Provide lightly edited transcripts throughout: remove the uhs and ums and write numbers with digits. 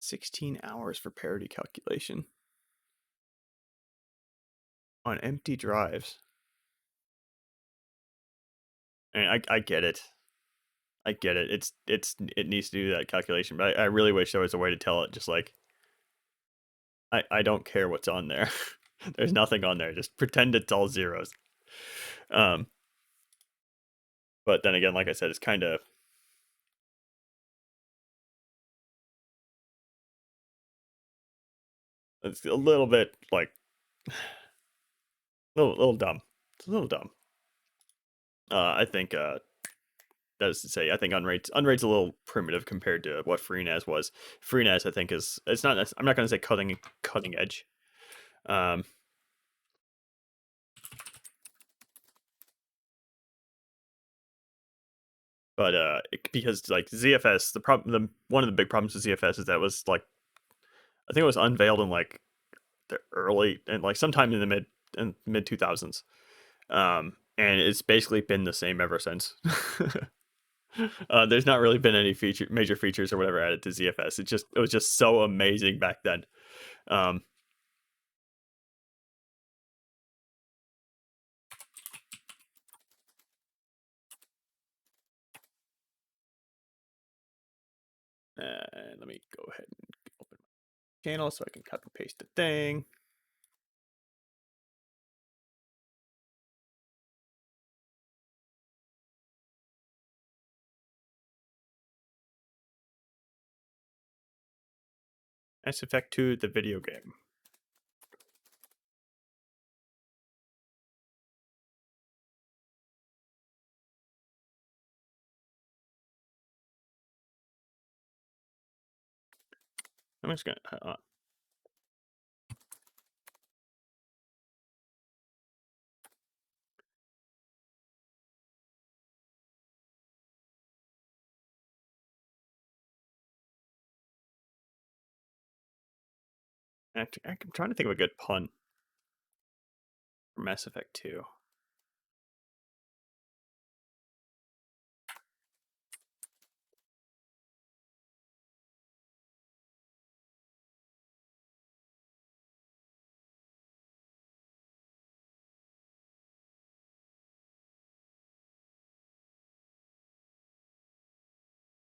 16 hours for parity calculation on empty drives. I mean, I get it. I get it. It needs to do that calculation, but I really wish there was a way to tell it just like I don't care what's on there. There's nothing on there. Just pretend it's all zeros. Um but then again, like I said, it's kind of it's a little bit like little dumb. It's a little dumb. I think that is to say, I think Unraid's a little primitive compared to what FreeNAS was. FreeNAS, I think, is it's not. I'm not going to say cutting edge. Um, but because like ZFS, one of the big problems with ZFS is that it was like I think it was unveiled in like the early and like sometime in the mid 2000s. And it's basically been the same ever since. There's not really been any major features or whatever added to ZFS. It was just so amazing back then. Um, let me go ahead and open my channel so I can copy paste the thing. Mass Effect 2, the video game. I'm just gonna. I'm trying to think of a good pun for Mass Effect 2.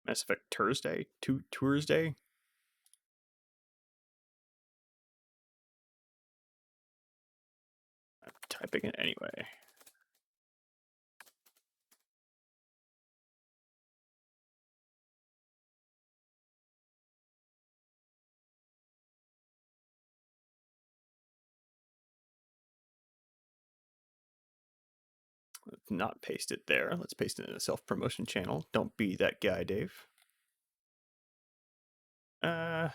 Mass Effect Thursday? Tuesday? I'm typing it anyway. Let's not paste it there. Let's paste it in a self-promotion channel. Don't be that guy, Dave. I'm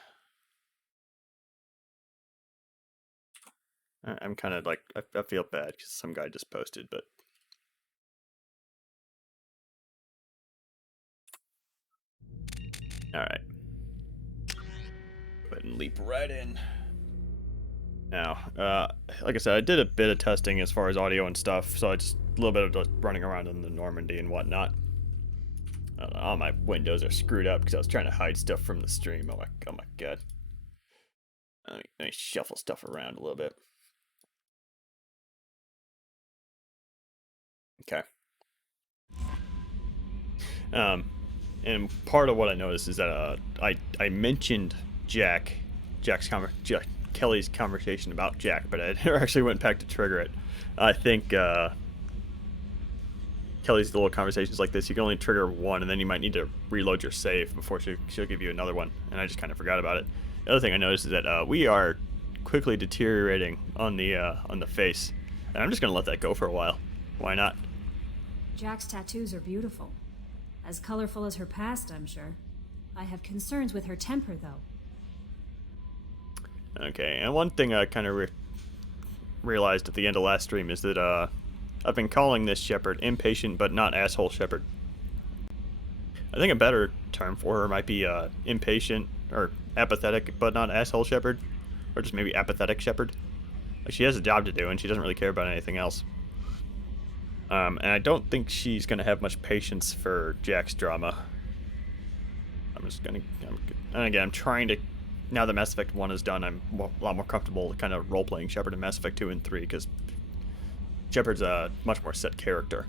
kind of like, I feel bad because some guy just posted, but. Alright. Go ahead and leap right in. Now, like I said, I did a bit of testing as far as audio and stuff, so it's a little bit of just running around in the Normandy and whatnot. All my windows are screwed up because I was trying to hide stuff from the stream. Oh my god. Let me shuffle stuff around a little bit. Okay. And part of what I noticed is that I mentioned Kelly's conversation about Jack, but I never actually went back to trigger it. I think Kelly's little conversations like this, you can only trigger one, and then you might need to reload your save before she'll give you another one, and I just kind of forgot about it. The other thing I noticed is that we are quickly deteriorating on the face, and I'm just gonna let that go for a while. Why not? Jack's tattoos are beautiful. As colorful as her past, I'm sure. I have concerns with her temper, though. Okay, and one thing I kind of realized at the end of last stream is that I've been calling this Shepherd impatient but not asshole Shepherd. I think a better term for her might be impatient or apathetic but not asshole Shepherd, or just maybe apathetic Shepherd. Like, she has a job to do and she doesn't really care about anything else. And I don't think she's gonna have much patience for Jack's drama. And again, I'm trying to now that Mass Effect 1 is done, I'm a lot more comfortable kind of role-playing Shepard in Mass Effect 2 and 3, because Shepard's a much more set character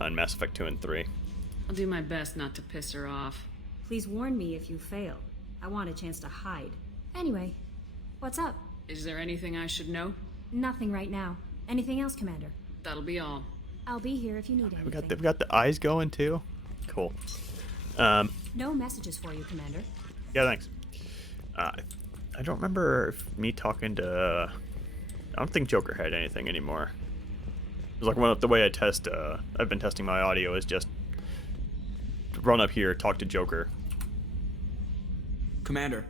in Mass Effect 2 and 3. I'll do my best not to piss her off. Please warn me if you fail. I want a chance to hide. Anyway, what's up? Is there anything I should know? Nothing right now. Anything else, Commander? That'll be all. I'll be here if you need anything. We got the eyes going too. Cool. No messages for you, Commander. Yeah, thanks. I don't remember me talking to. I don't think Joker had anything anymore. It's like the way I test. I've been testing my audio is just run up here, talk to Joker. Commander.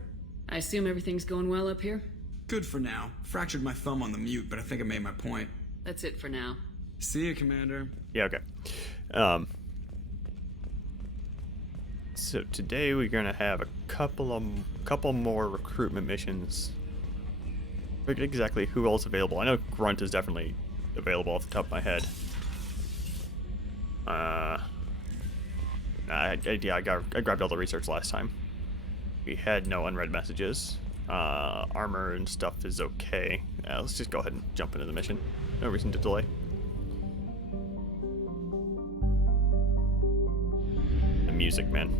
I assume everything's going well up here? Good for now. Fractured my thumb on the mute, but I think I made my point. That's it for now. See you, Commander. Yeah, okay. So today we're gonna have a couple more recruitment missions. Forget exactly who else is available. I know Grunt is definitely available off the top of my head. I grabbed all the research last time. We had no unread messages. Armor and stuff is okay. Let's just go ahead and jump into the mission. No reason to delay. The music, man.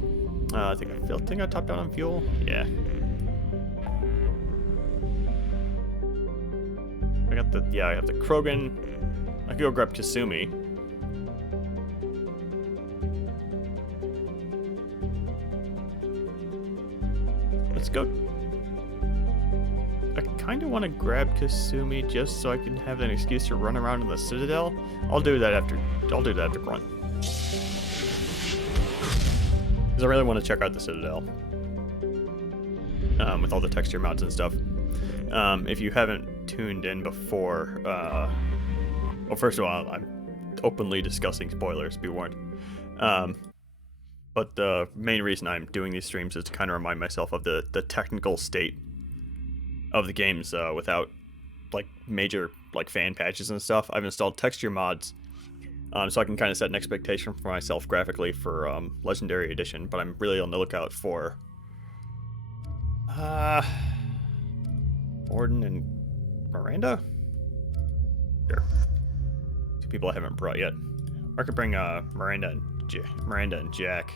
I think I topped out on fuel. Yeah. I have the Krogan. I could go grab Kasumi. Let's go. I kind of want to grab Kasumi just so I can have an excuse to run around in the Citadel. I'll do that after Grunt. Because I really want to check out the Citadel. With all the texture mods and stuff. If you haven't tuned in before, well, first of all, I'm openly discussing spoilers, be warned. But the main reason I'm doing these streams is to kind of remind myself of the technical state of the games without like major like fan patches and stuff. I've installed texture mods so I can kind of set an expectation for myself graphically for Legendary Edition, but I'm really on the lookout for Orden and Miranda? Sure. Two people I haven't brought yet. Or I could bring Miranda and Jack.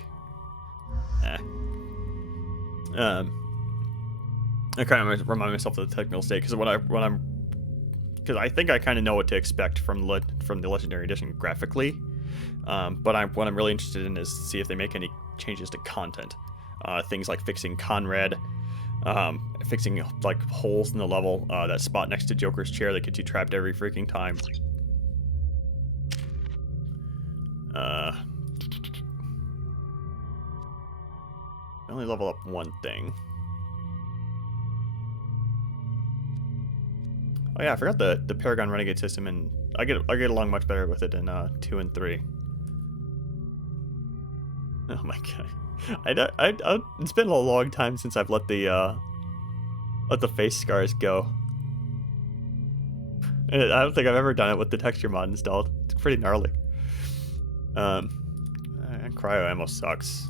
I kind of remind myself of the technical state because because I think I kind of know what to expect from the Legendary Edition graphically, but what I'm really interested in is to see if they make any changes to content, things like fixing Conrad, fixing like holes in the level, that spot next to Joker's chair that gets you trapped every freaking time. I only level up one thing. Oh yeah, I forgot the Paragon Renegade system, and I get along much better with it in 2 and 3. Oh my god, it's been a long time since I've let the face scars go. And I don't think I've ever done it with the texture mod installed. It's pretty gnarly. Cryo ammo sucks,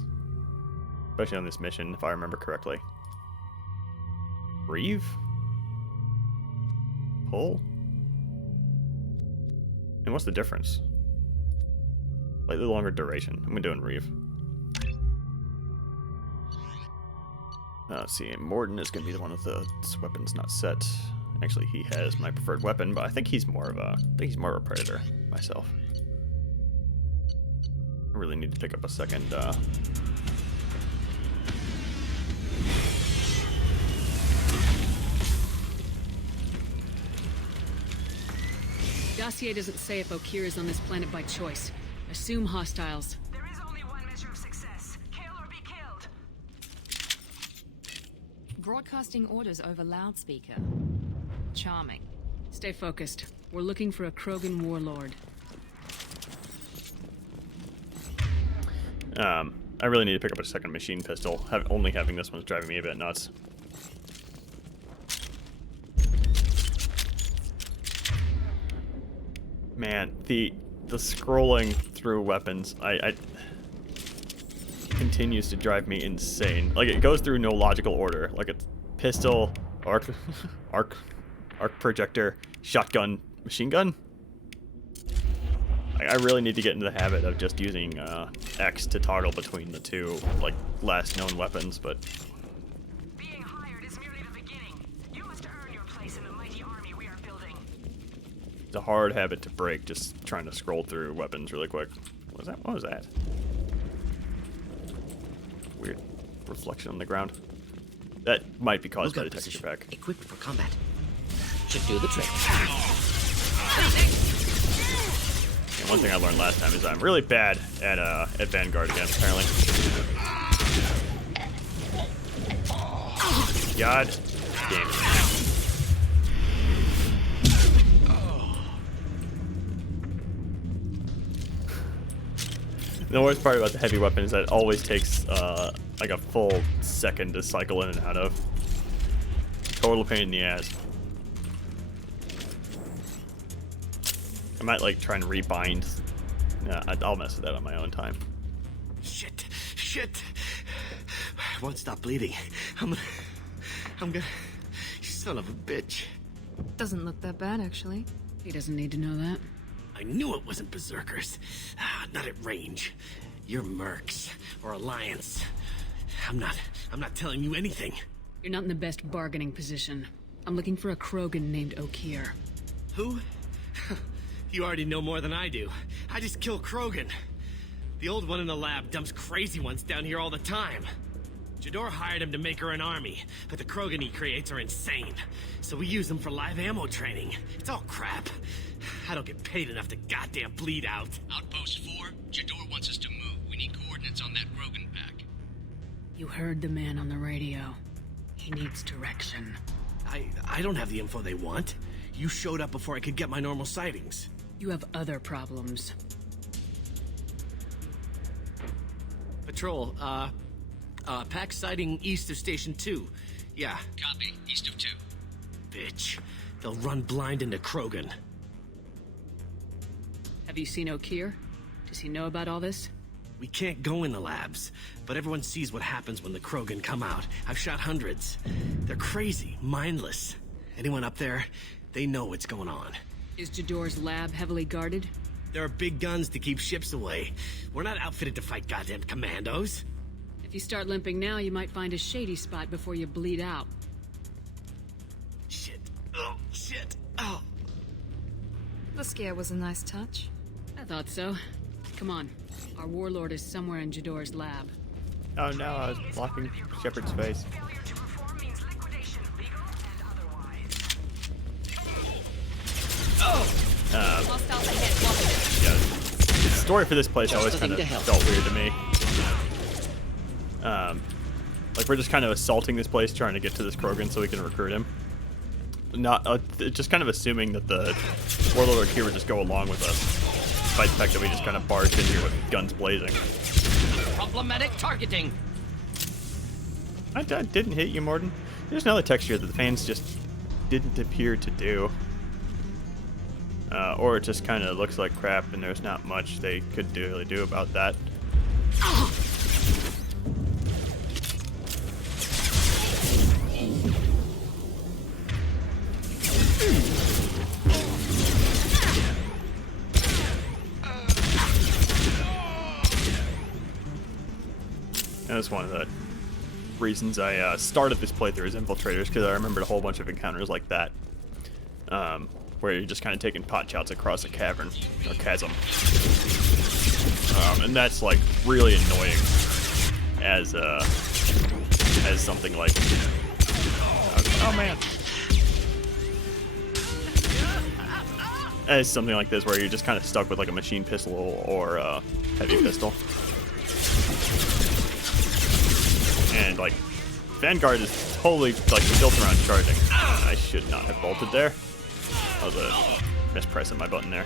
especially on this mission, if I remember correctly. Reeve? Pull? And what's the difference? Slightly longer duration. I'm doing Reeve. Let's see, Morden is going to be the one with the weapons not set. Actually, he has my preferred weapon, but I think he's more of a predator myself. I really need to pick up a second. Dossier doesn't say if Okir is on this planet by choice. Assume hostiles. There is only one measure of success. Kill or be killed. Broadcasting orders over loudspeaker. Charming. Stay focused. We're looking for a Krogan warlord. I really need to pick up a second machine pistol. Only having this one's driving me a bit nuts. Man, the scrolling through weapons, I continues to drive me insane. Like, it goes through no logical order. Like, pistol, arc projector, shotgun, machine gun. I really need to get into the habit of just using X to toggle between the two, like, last known weapons, but... Being hired is merely the beginning. You must earn your place in the mighty army we are building. It's a hard habit to break, just trying to scroll through weapons really quick. What was that? What was that? Weird reflection on the ground. That might be caused by the texture pack. Equipped for combat. Should do the trick. And one thing I learned last time is I'm really bad at Vanguard again, apparently. God damn it. The worst part about the heavy weapon is that it always takes like a full second to cycle in and out of. Total pain in the ass. I might like try and rebind. Yeah, I'll mess with that on my own time. Shit. I won't stop bleeding. I'm gonna... You son of a bitch. Doesn't look that bad, actually. He doesn't need to know that. I knew it wasn't berserkers. Not at range. You're mercs or Alliance. I'm not telling you anything. You're not in the best bargaining position. I'm looking for a Krogan named Okier. Who? You already know more than I do. I just kill Krogan. The old one in the lab dumps crazy ones down here all the time. Jador hired him to make her an army, but the Krogan he creates are insane. So we use them for live ammo training. It's all crap. I don't get paid enough to goddamn bleed out. Outpost 4, Jador wants us to move. We need coordinates on that Krogan pack. You heard the man on the radio. He needs direction. I don't have the info they want. You showed up before I could get my normal sightings. You have other problems. Patrol, pack sighting east of Station 2. Yeah. Copy, east of 2. Bitch. They'll run blind into Krogan. Have you seen Okier? Does he know about all this? We can't go in the labs, but everyone sees what happens when the Krogan come out. I've shot hundreds. They're crazy, mindless. Anyone up there, they know what's going on. Is Jador's lab heavily guarded? There are big guns to keep ships away. We're not outfitted to fight goddamn commandos. If you start limping now, you might find a shady spot before you bleed out. Shit. Oh, shit. Oh. The scare was a nice touch. I thought so. Come on. Our warlord is somewhere in Jador's lab. Oh no, I was blocking Shepard's face. Failure to perform means liquidation, legal and otherwise. Hostiles ahead. Yeah, the story for this place always kind of felt weird to me. Like we're just kind of assaulting this place, trying to get to this Krogan so we can recruit him. Not just kind of assuming that the warlord here would just go along with us, despite the fact that we just kind of barged in here with guns blazing. Problematic targeting. I didn't hit you, Morden. There's another texture that the fans just didn't appear to do. Or it just kind of looks like crap and there's not much they could really do about that. And that's one of the reasons I started this playthrough as Infiltrators, because I remembered a whole bunch of encounters like that. Where you're just kind of taking pot shots across a cavern or chasm, and that's like really annoying as something like oh man, as something like this where you're just kind of stuck with like a machine pistol or a heavy pistol, and like Vanguard is totally like built around charging. I should not have bolted there. That was a mispress on my button there.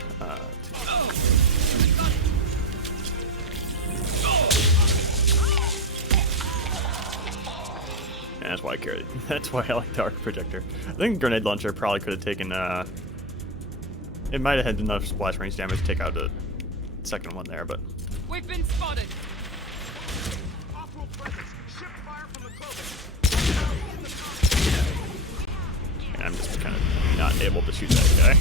And that's why I carried. That's why I like the arc projector. I think grenade launcher probably could have taken. It might have had enough splash range damage to take out the second one there, but. We've been spotted. able to shoot that guy.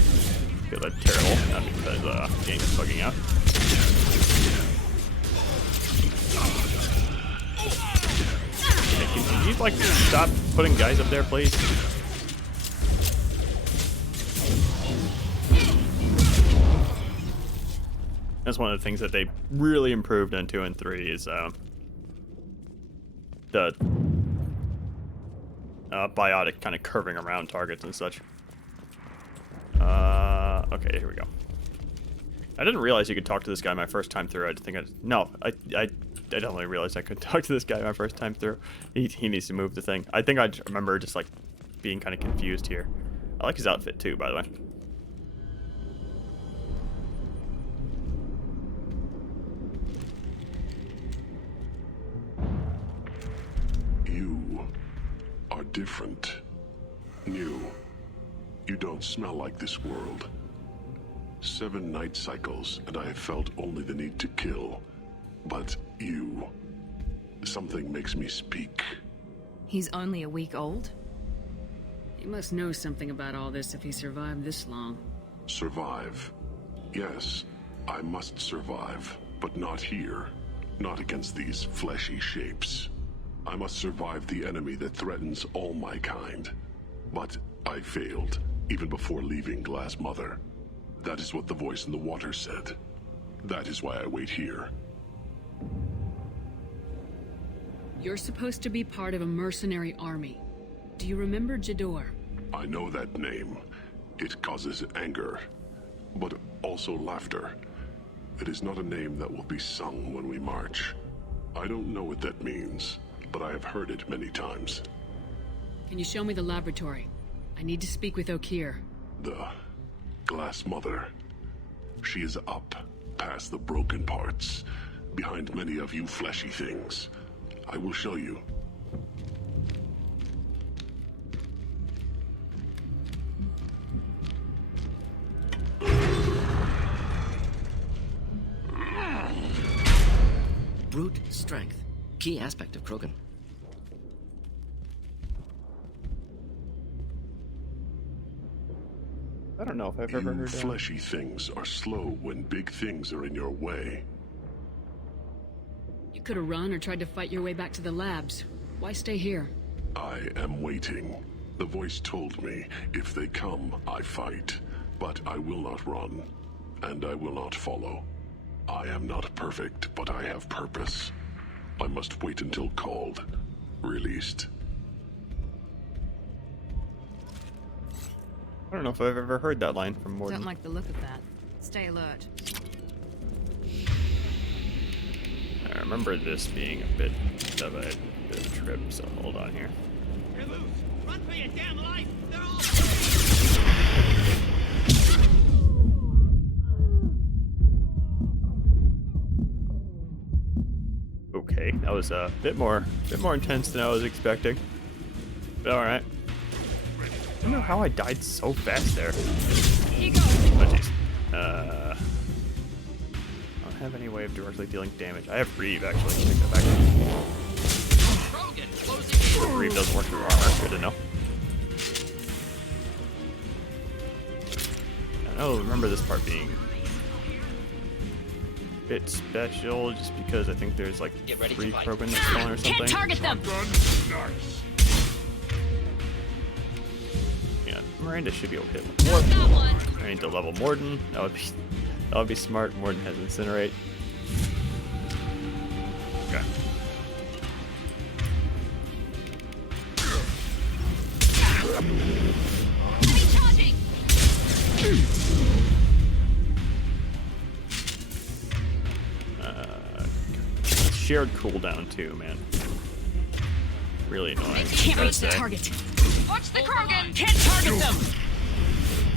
Because I'm terrible, not because the game is bugging out. Hey, can you like stop putting guys up there, please? That's one of the things that they really improved on 2 and 3 is the biotic kind of curving around targets and such. Okay, here we go. I didn't realize you could talk to this guy my first time through. I think I definitely realized I could talk to this guy my first time through. He needs to move the thing. I think I remember just like being kind of confused here. I like his outfit too, by the way. You are different. New. You don't smell like this world. 7 night cycles, and I have felt only the need to kill. But you... something makes me speak. He's only a week old? He must know something about all this if he survived this long. Survive. Yes, I must survive, but not here. Not against these fleshy shapes. I must survive the enemy that threatens all my kind. But I failed, even before leaving Glass Mother. That is what the voice in the water said. That is why I wait here. You're supposed to be part of a mercenary army. Do you remember Jador? I know that name. It causes anger, but also laughter. It is not a name that will be sung when we march. I don't know what that means, but I have heard it many times. Can you show me the laboratory? I need to speak with Okir. The Glass Mother. She is up, past the broken parts, behind many of you fleshy things. I will show you. Brute strength. Key aspect of Krogan. I don't know if I've ever heard that. Fleshy things are slow when big things are in your way. You could have run or tried to fight your way back to the labs. Why stay here? I am waiting. The voice told me, if they come, I fight. But I will not run, and I will not follow. I am not perfect, but I have purpose. I must wait until called, released. I don't know if I've ever heard that line from Morden. Don't like the look of that. Stay alert. I remember this being a bit of a trip, so hold on here. You're loose! Run for your damn life! They're all... Okay, that was a bit more intense than I was expecting. But all right. I don't know how I died so fast there. Oh, jeez. I don't have any way of directly dealing damage. I have Reeve, actually. Take that back. But Reeve doesn't work through armor. Good to know. I know, remember this part being a bit special, just because I think there's like 3 Krogan that spawn or something. Can't target them! Yeah, Miranda should be able to hit Morden. I need to level Morden. That would be smart. Morden has Incinerate. Okay. Shared cooldown too, man. Really annoying. Can't reach the target. Watch the Krogan! Can't target them!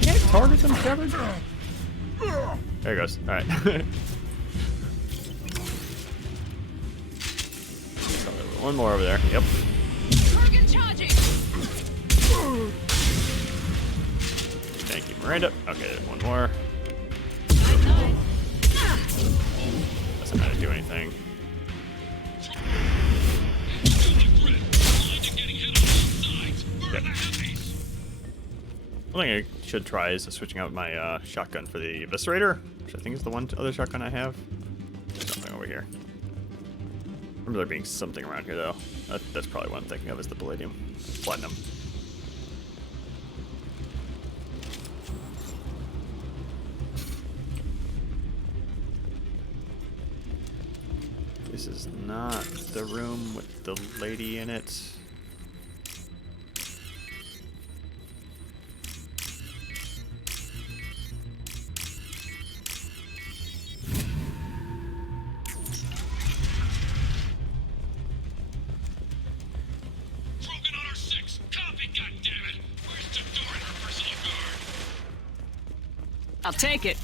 Can't target them, Shepard? There he goes. Alright. One more over there. Yep. Krogan charging! Thank you, Miranda. Okay, one more. Doesn't matter to do anything. One thing I should try is switching out my shotgun for the Eviscerator, which I think is the one other shotgun I have. There's something over here. I remember there being something around here, though. That's probably what I'm thinking of, is the Platinum. This is not the room with the lady in it. I'll take it.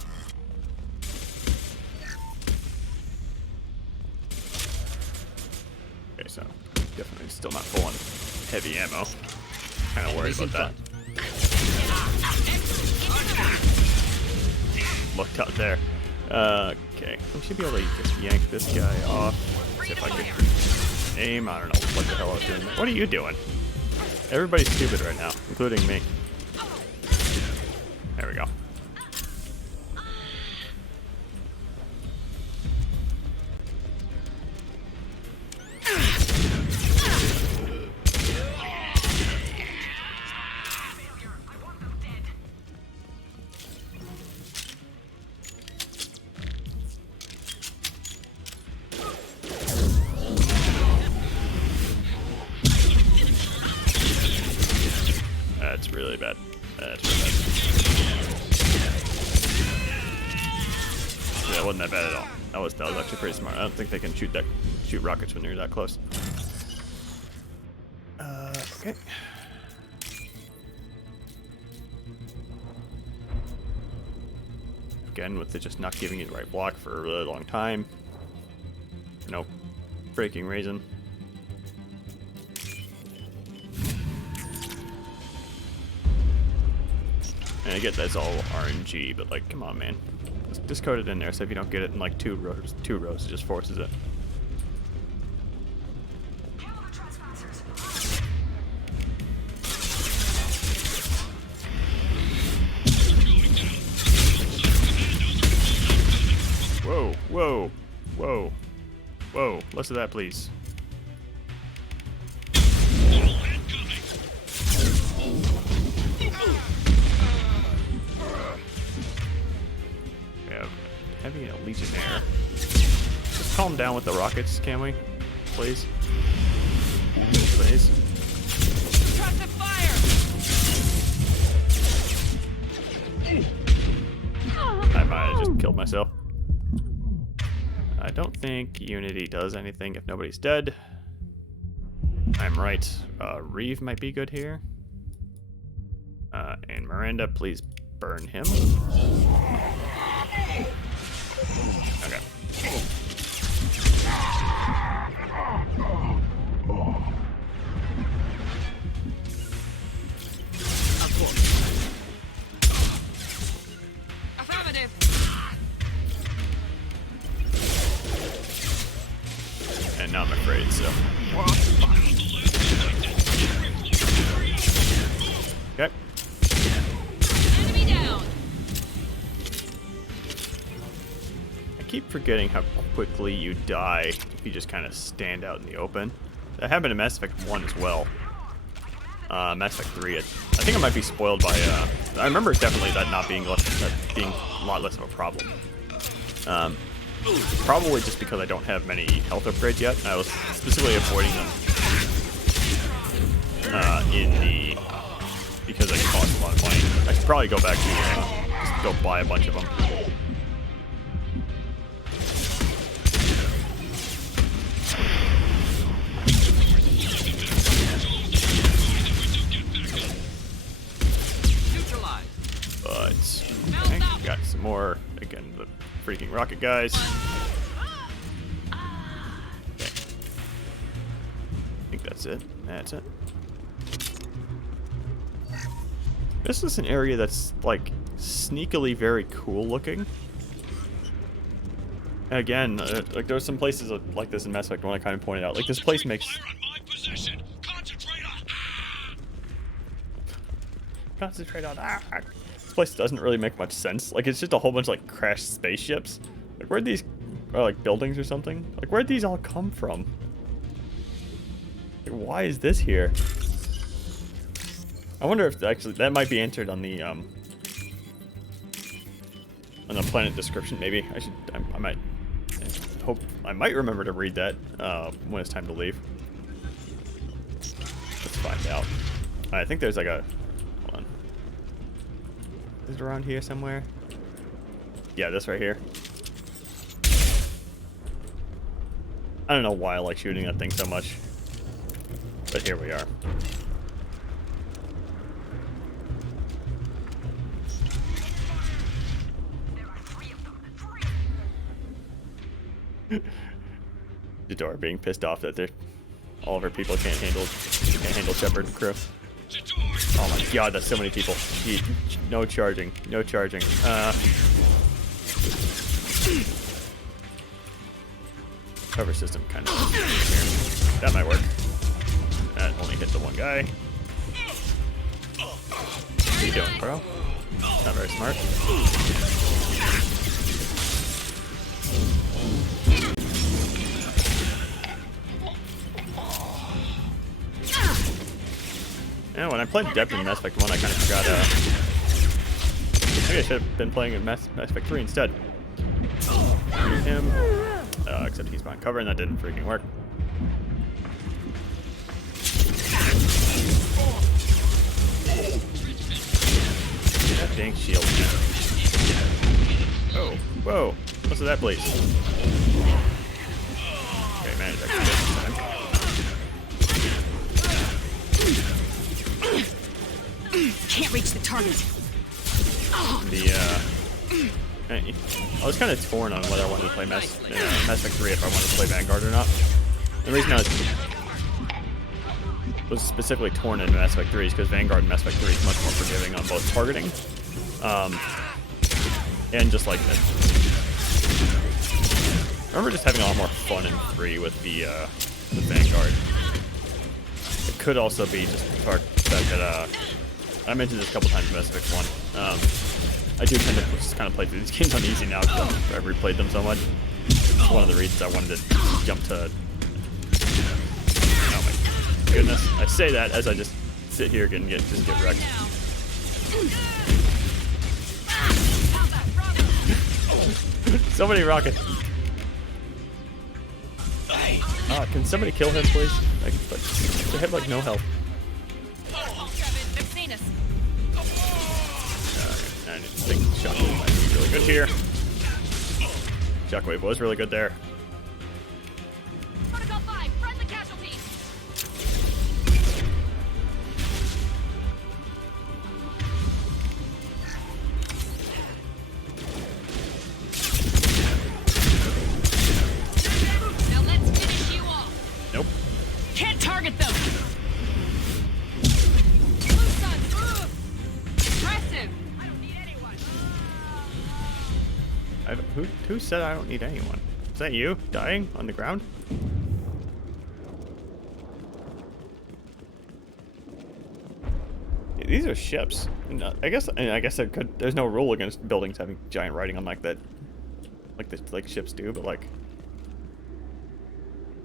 Okay, so definitely still not full on heavy ammo. Kind of worried about that. Looked out there. Okay, we should be able to just yank this guy off. See if I can aim. I don't know what the hell I was doing. What are you doing? Everybody's stupid right now, including me. There we go. That's really bad. That's really bad. Yeah, it wasn't that bad at all. That was actually pretty smart. I don't think they can shoot rockets when you're that close. Okay. Again, with it just not giving you the right block for a really long time. No freaking reason. And I get that's all RNG, but like, come on, man. Just code it in there so if you don't get it in like two rows, it just forces it. Whoa, whoa, whoa, whoa. Less of that, please. Heavy and a Legionnaire. Just calm down with the rockets, can we? Please? Please? Trust the fire! I might have just killed myself. I don't think Unity does anything if nobody's dead. I'm right. Reeve might be good here. And Miranda, please burn him. Okay. Affirmative. And now I'm afraid, so. Okay. Enemy down. I keep forgetting how quickly you die if you just kind of stand out in the open. That happened in Mass Effect 1 as well. Mass Effect 3, I think I might be spoiled by, I remember definitely that not being, that being a lot less of a problem. Probably just because I don't have many health upgrades yet. I was specifically avoiding them because they cost a lot of money. I should probably go back to just go buy a bunch of them. But I think we got some more, again, the freaking rocket guys. Okay. I think that's it. That's it. This is an area that's, like, sneakily very cool looking. And again, like, there's some places like this in Mass Effect 1 I kind of pointed out. Like, this place makes... concentrate on that. This place doesn't really make much sense. Like, it's just a whole bunch of, like, crashed spaceships. Like, where'd these... Or, like, buildings or something? Like, where'd these all come from? Like, why is this here? I wonder if, actually, that might be entered on the planet description, maybe. I might... hope... I might remember to read that, when it's time to leave. Let's find out. I think there's, like, a... Hold on. Is it around here somewhere? Yeah, this right here. I don't know why I like shooting that thing so much. But here we are. Jador being pissed off that all of her people can't handle Shepard crew. Oh my god, that's so many people. No charging. No charging. Cover system kind of here. That might work. That only hit the one guy. What are you doing, bro? Not very smart. Yeah, when I played Depth in Mass Effect 1, I kind of forgot, maybe I should have been playing in Mass Effect 3 instead. Shoot him. Except he's behind cover, and that didn't freaking work. That dang shield. Oh, whoa. What's that, please? Okay, man, it's actually good this time. Can't reach the target. I was kind of torn on whether I wanted to play Mass Effect 3 if I wanted to play Vanguard or not. The reason I was specifically torn in Mass Effect 3 is because Vanguard and Mass Effect 3 is much more forgiving on both targeting. And just like that. I remember just having a lot more fun in 3 with the Vanguard. It could also be just the fact that I mentioned this a couple times in Mass Effect 1. I do tend to just kind of play through these games on easy now because I've replayed them so much. It's one of the reasons I wanted to jump to... Oh my goodness. I say that as I just sit here and get wrecked. So many rockets. Can somebody kill him, please? Like, they have like no health. I think Shockwave might be really good here. Shockwave was really good there. Protocol 5, friend the casualties. Now let's finish you off. Nope. Can't target them. Impressive. Who said I don't need anyone? Is that you dying on the ground? Yeah, these are ships. And, I guess there could. There's no rule against buildings having giant writing on like that, like ships do. But like,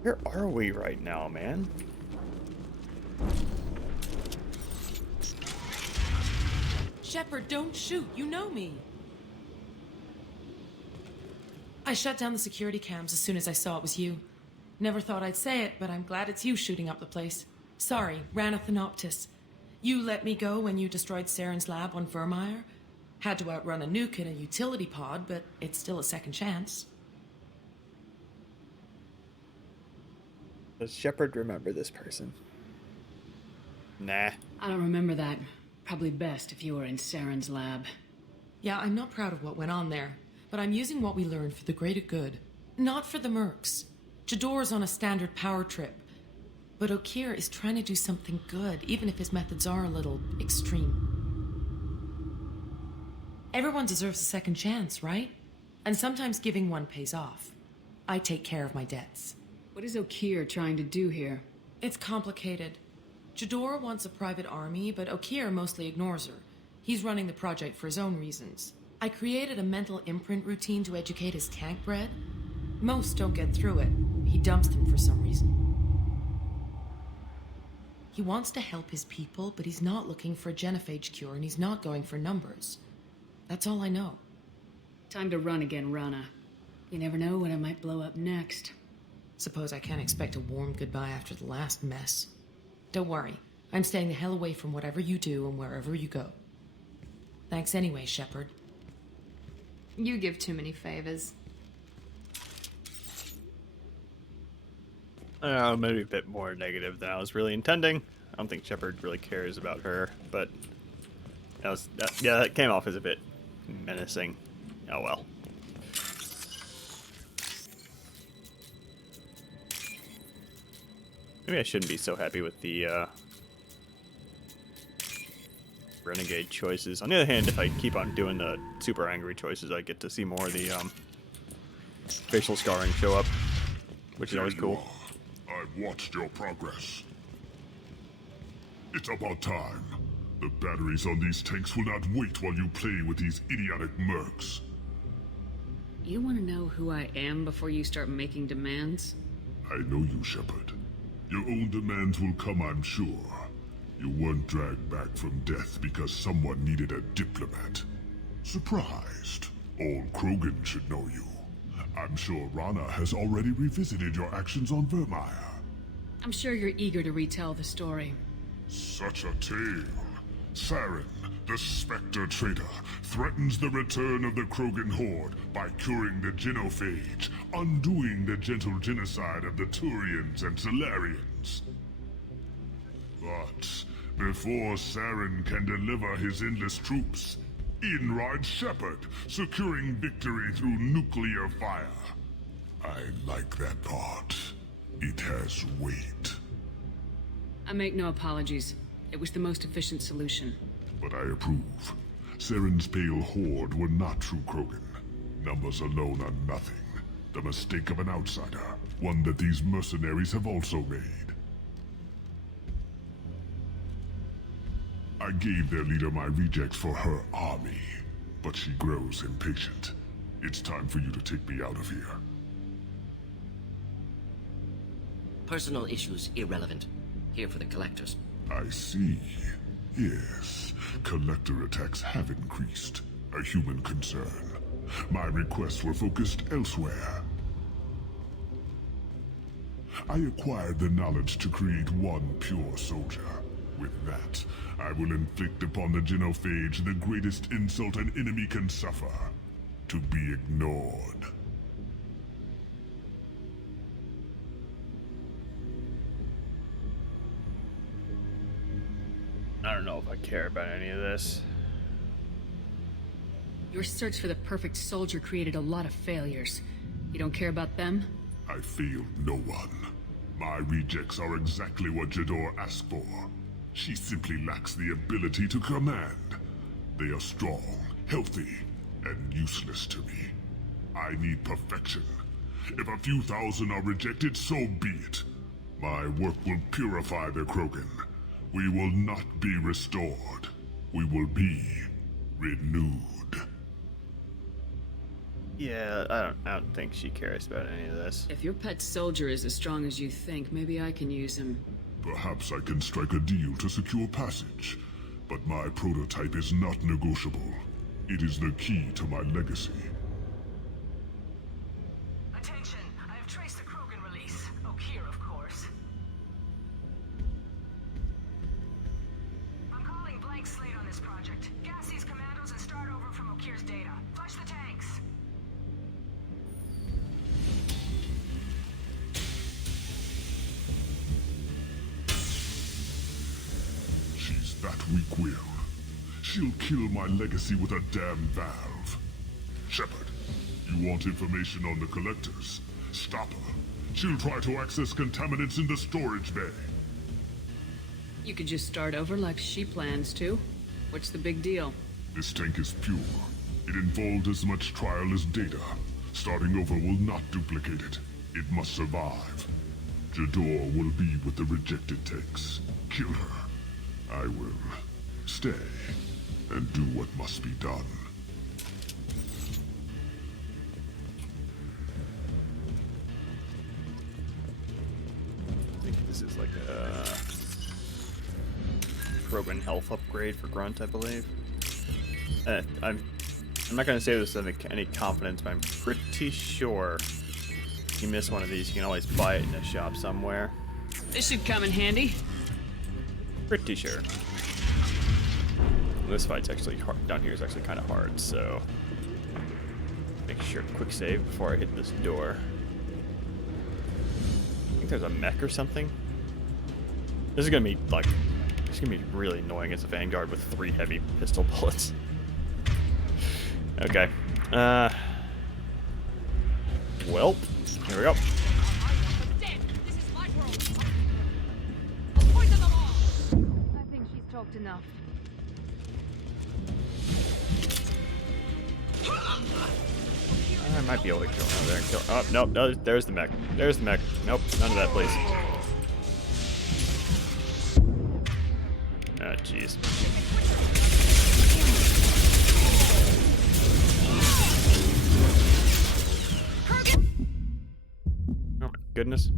where are we right now, man? Shepard, don't shoot. You know me. I shut down the security cams as soon as I saw it was you. Never thought I'd say it, but I'm glad it's you shooting up the place. Sorry, Ranathanoptis. You let me go when you destroyed Saren's lab on Vermeer. Had to outrun a nuke in a utility pod, but it's still a second chance. Does Shepard remember this person? Nah. I don't remember that. Probably best if you were in Saren's lab. Yeah, I'm not proud of what went on there, but I'm using what we learned for the greater good. Not for the mercs. Jador's on a standard power trip. But Okir is trying to do something good, even if his methods are a little extreme. Everyone deserves a second chance, right? And sometimes giving one pays off. I take care of my debts. What is Okir trying to do here? It's complicated. Jador wants a private army, but Okeer mostly ignores her. He's running the project for his own reasons. I created a mental imprint routine to educate his tank bred. Most don't get through it. He dumps them for some reason. He wants to help his people, but he's not looking for a genophage cure, and he's not going for numbers. That's all I know. Time to run again, Rana. You never know when I might blow up next. Suppose I can't expect a warm goodbye after the last mess. Don't worry. I'm staying the hell away from whatever you do and wherever you go. Thanks anyway, Shepard. You give too many favors. Maybe a bit more negative than I was really intending. I don't think Shepard really cares about her, but that came off as a bit menacing. Oh well. Maybe I shouldn't be so happy with the renegade choices. On the other hand, if I keep on doing the super angry choices, I get to see more of the facial scarring show up, which is always cool. I've watched your progress. It's about time. The batteries on these tanks will not wait while you play with these idiotic mercs. You want to know who I am before you start making demands? I know you, Shepard. Your own demands will come, I'm sure. You weren't dragged back from death because someone needed a diplomat. Surprised. All Krogan should know you. I'm sure Rana has already revisited your actions on Vermeer. I'm sure you're eager to retell the story. Such a tale. Saren, the Spectre traitor, threatens the return of the Krogan horde by curing the genophage, undoing the gentle genocide of the Turians and Solarians. But before Saren can deliver his endless troops, in rides Shepard, securing victory through nuclear fire. I like that part. It has weight. I make no apologies. It was the most efficient solution. But I approve. Saren's pale horde were not true Krogan. Numbers alone are nothing. The mistake of an outsider. One that these mercenaries have also made. I gave their leader my rejects for her army, but she grows impatient. It's time for you to take me out of here. Personal issues irrelevant. Here for the collectors. I see. Yes, collector attacks have increased. A human concern. My requests were focused elsewhere. I acquired the knowledge to create one pure soldier. With that, I will inflict upon the genophage the greatest insult an enemy can suffer. To be ignored. I don't know if I care about any of this. Your search for the perfect soldier created a lot of failures. You don't care about them? I failed no one. My rejects are exactly what Jador asked for. She simply lacks the ability to command. They are strong, healthy, and useless to me. I need perfection. If a few thousand are rejected, so be it. My work will purify the Krogan. We will not be restored. We will be renewed. Yeah, I don't think she cares about any of this. If your pet soldier is as strong as you think, maybe I can use him. Perhaps I can strike a deal to secure passage, but my prototype is not negotiable. It is the key to my legacy. Attention, I have traced the Krogan release. Okeer, of course. I'm calling blank slate on this project. Gas these commandos and start over from Okeer's data. Flush the tanks. She's that weak-willed. She'll kill my legacy with a damn valve. Shepard, you want information on the collectors? Stop her. She'll try to access contaminants in the storage bay. You could just start over like she plans to. What's the big deal? This tank is pure. It involved as much trial as data. Starting over will not duplicate it. It must survive. Jador will be with the rejected techs. Kill her. I will stay and do what must be done. I think this is like a Krogan health upgrade for Grunt, I believe. I'm not gonna say this with any confidence, but I'm pretty sure if you miss one of these, you can always buy it in a shop somewhere. This should come in handy. Pretty sure. This fight's actually hard. Down here is actually kind of hard, so make sure to quick save before I hit this door. I think there's a mech or something. This is gonna be like, it's gonna be really annoying as a Vanguard with 3 heavy pistol bullets. Okay. Well, here we go. I think she's talked enough. I might be able to kill him over there and kill. Oh, nope, no, there's the mech. There's the mech. Nope, none of that, please. Ah, jeez. Oh my goodness.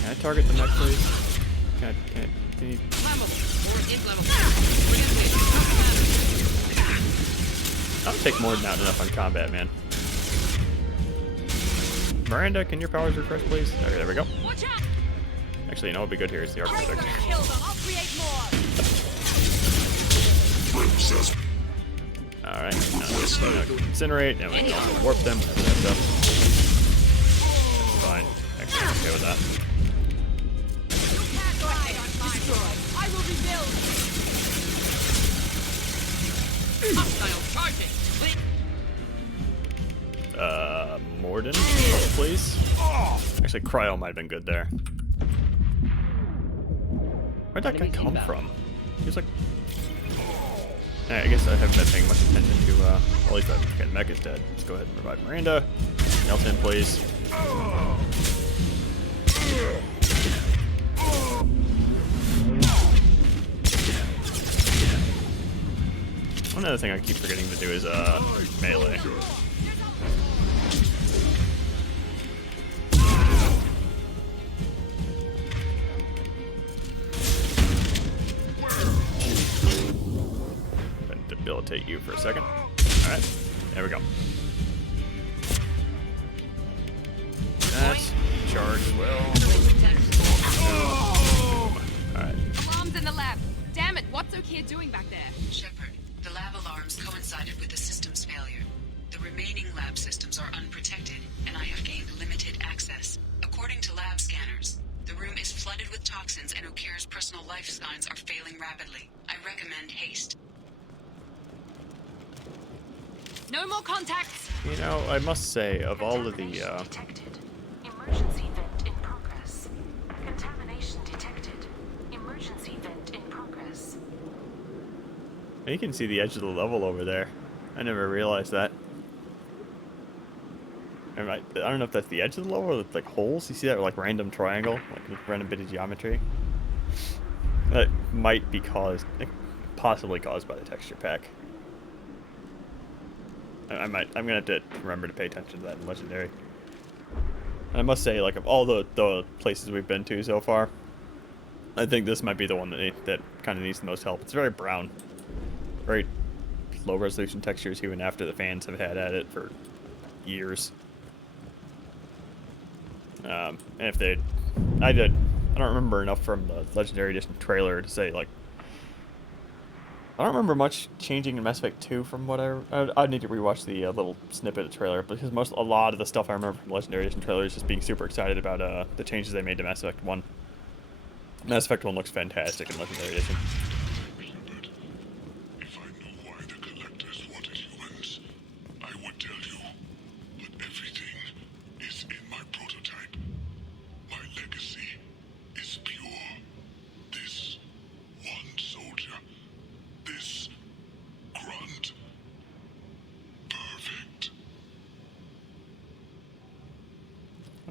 Can I target the mech, please? Can you... I'll take more than that enough on combat, man. Miranda, can your powers refresh, please? Okay, there we go. Actually, you know what would be good here is the architect. Alright, now incinerate, and we can also warp them. That's fine. Actually, I'm okay with that. I will rebuild. Morden, please. Actually, Cryo might have been good there. Where'd that guy come from? He was like... I guess I haven't been paying much attention to, at least that mech is dead. Let's go ahead and revive Miranda. Nelson, please. One other thing I keep forgetting to do is, melee. Debilitate you for a second. Alright, there we go. That's charge as well. Alright. Alarms in the lab. Damn it, what's Okia doing back there? Shepard, the lab alarms coincided with the system's failure. The remaining lab systems are unprotected, and I have gained limited access. According to lab scanners, the room is flooded with toxins and Okir's personal life signs are failing rapidly. I recommend haste. No more contacts! You know, I must say, of all of the, Detected. Emergency vent in progress. Contamination detected. Emergency vent in progress. you can see the edge of the level over there. I never realized that. I don't know if that's the edge of the level or it's like holes. You see that like random triangle, like random bit of geometry. That might be possibly caused by the texture pack. I'm gonna have to remember to pay attention to that in Legendary. And I must say, like, of all the places we've been to so far, I think this might be the one that kind of needs the most help. It's very brown, very low resolution textures, even after the fans have had at it for years. And if I don't remember enough from the Legendary Edition trailer to say, like, I don't remember much changing in Mass Effect 2 from what I'd need to rewatch the little snippet of the trailer, because a lot of the stuff I remember from the Legendary Edition trailer is just being super excited about the changes they made to Mass Effect 1. Mass Effect 1 looks fantastic in Legendary Edition. If I knew why the Collectors wanted humans, I would tell you. But everything is in my prototype. My legacy is pure. This one soldier, this grunt,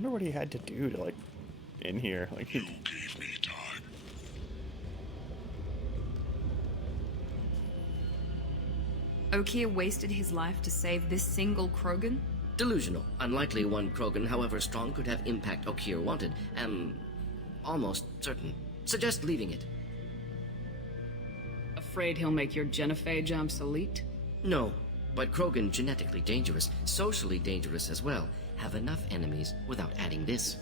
wonder what he had to do to, like, in here. Like, he... You gave me time. Okier wasted his life to save this single Krogan? Delusional. Unlikely one Krogan, however strong, could have impact Okier wanted. Am almost certain. Suggest leaving it. Afraid he'll make your genophage obsolete? No, but Krogan genetically dangerous, socially dangerous as well. Have enough enemies without adding this.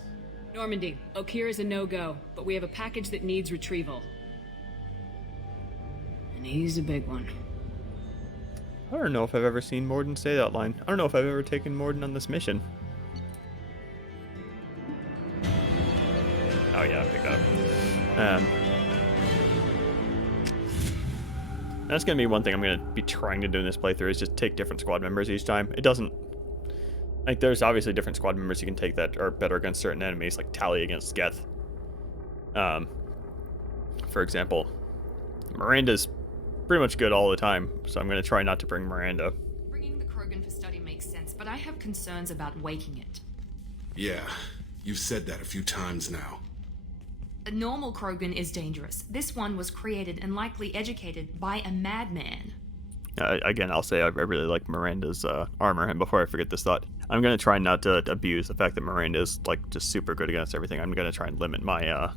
Normandy, Okier is a no-go, but we have a package that needs retrieval. And he's a big one. I don't know if I've ever seen Morden say that line. I don't know if I've ever taken Morden on this mission. Oh yeah, I picked that up. That's gonna be one thing I'm gonna be trying to do in this playthrough, is just take different squad members each time. It doesn't... Like, there's obviously different squad members you can take that are better against certain enemies, like Tally against Geth. For example, Miranda's pretty much good all the time, so I'm going to try not to bring Miranda. Bringing the Krogan for study makes sense, but I have concerns about waking it. Yeah, you've said that a few times now. A normal Krogan is dangerous. This one was created and likely educated by a madman. Again, I'll say I really like Miranda's armor, and before I forget this thought, I'm going to try not to abuse the fact that Miranda is, like, just super good against everything. I'm going to try and limit my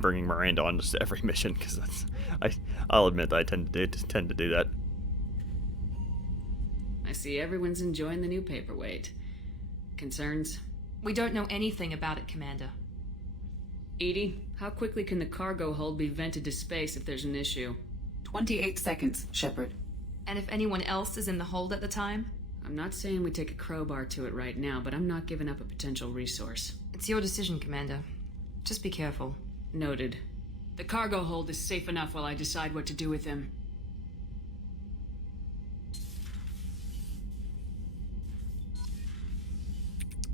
bringing Miranda on just every mission, because that's... I'll admit that I tend to do that. I see everyone's enjoying the new paperweight. Concerns? We don't know anything about it, Commander. Edie, how quickly can the cargo hold be vented to space if there's an issue? 28 seconds, Shepard. And if anyone else is in the hold at the time? I'm not saying we take a crowbar to it right now, but I'm not giving up a potential resource. It's your decision, Commander. Just be careful. Noted. The cargo hold is safe enough while I decide what to do with him.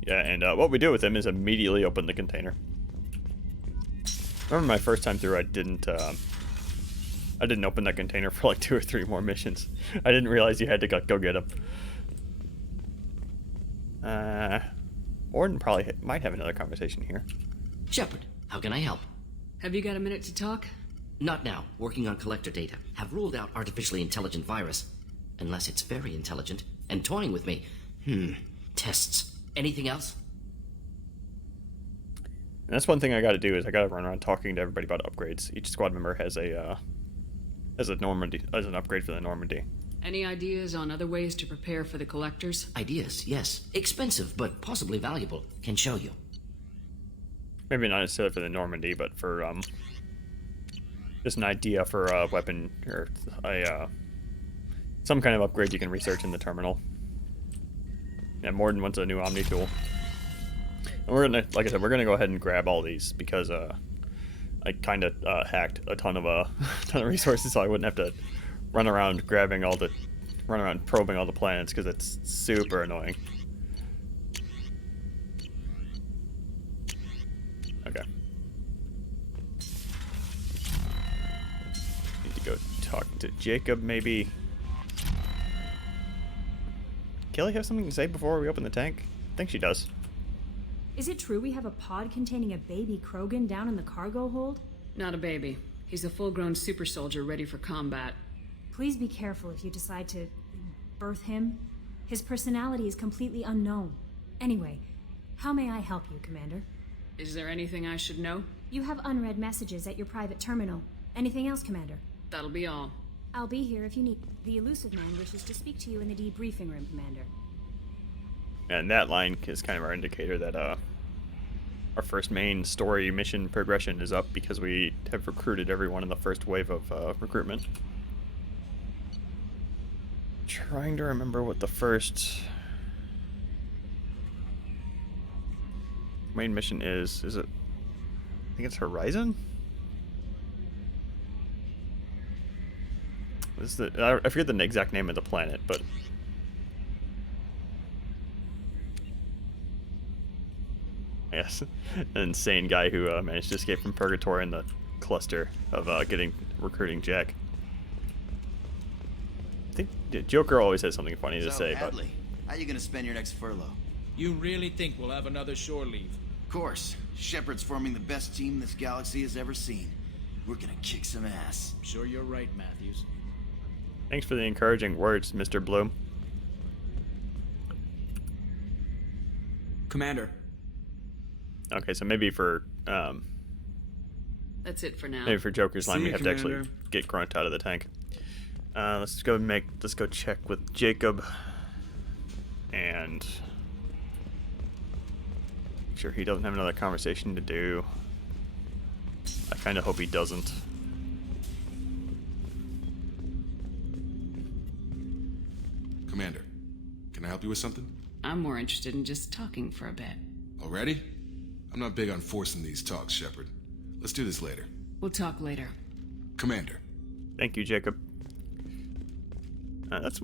Yeah, and what we do with him is immediately open the container. Remember my first time through, I didn't open that container for like 2 or 3 more missions. I didn't realize you had to go get him. Morden probably might have another conversation here. Shepard, how can I help? Have you got a minute to talk? Not now. Working on collector data. Have ruled out artificially intelligent virus. Unless it's very intelligent and toying with me. Tests. Anything else? And that's one thing I gotta do, is I gotta run around talking to everybody about upgrades. Each squad member has a Normandy, as an upgrade for the Normandy. Any ideas on other ways to prepare for the collectors? Ideas, yes. Expensive, but possibly valuable. Can show you. Maybe not necessarily for the Normandy, but for just an idea for a weapon or some kind of upgrade you can research in the terminal. Yeah, Morden wants a new Omni tool. And we're gonna, like I said, we're gonna go ahead and grab all these because I kind of hacked a ton of resources, so I wouldn't have to run around probing all the planets, because it's super annoying. Okay. Need to go talk to Jacob, maybe. Kelly have something to say before we open the tank? I think she does. Is it true we have a pod containing a baby Krogan down in the cargo hold? Not a baby. He's a full-grown super soldier ready for combat. Please be careful if you decide to birth him. His personality is completely unknown. Anyway, how may I help you, Commander? Is there anything I should know? You have unread messages at your private terminal. Anything else, Commander? That'll be all. I'll be here if you need. The elusive man wishes to speak to you in the debriefing room, Commander. And that line is kind of our indicator that our first main story mission progression is up, because we have recruited everyone in the first wave of recruitment. Trying to remember what the first main mission is. Is it? I think it's Horizon? This is I forget the exact name of the planet, but yes, an insane guy who managed to escape from purgatory in the cluster of recruiting Jack. I think Joker always has something funny to say, Hadley, how you gonna spend your next furlough? You really think we'll have another shore leave? Of course. Shepard's forming the best team this galaxy has ever seen. We're gonna kick some ass. I'm sure you're right, Matthews. Thanks for the encouraging words, Mr. Bloom. Commander. Okay, so maybe for That's it for now. maybe for Joker's line, See we you, have to actually Commander. get Grunt out of the tank. Let's go check with Jacob and make sure he doesn't have another conversation to do. I kind of hope he doesn't. Commander, can I help you with something? I'm more interested in just talking for a bit. Already? I'm not big on forcing these talks, Shepard. Let's do this later. We'll talk later. Commander. Thank you, Jacob.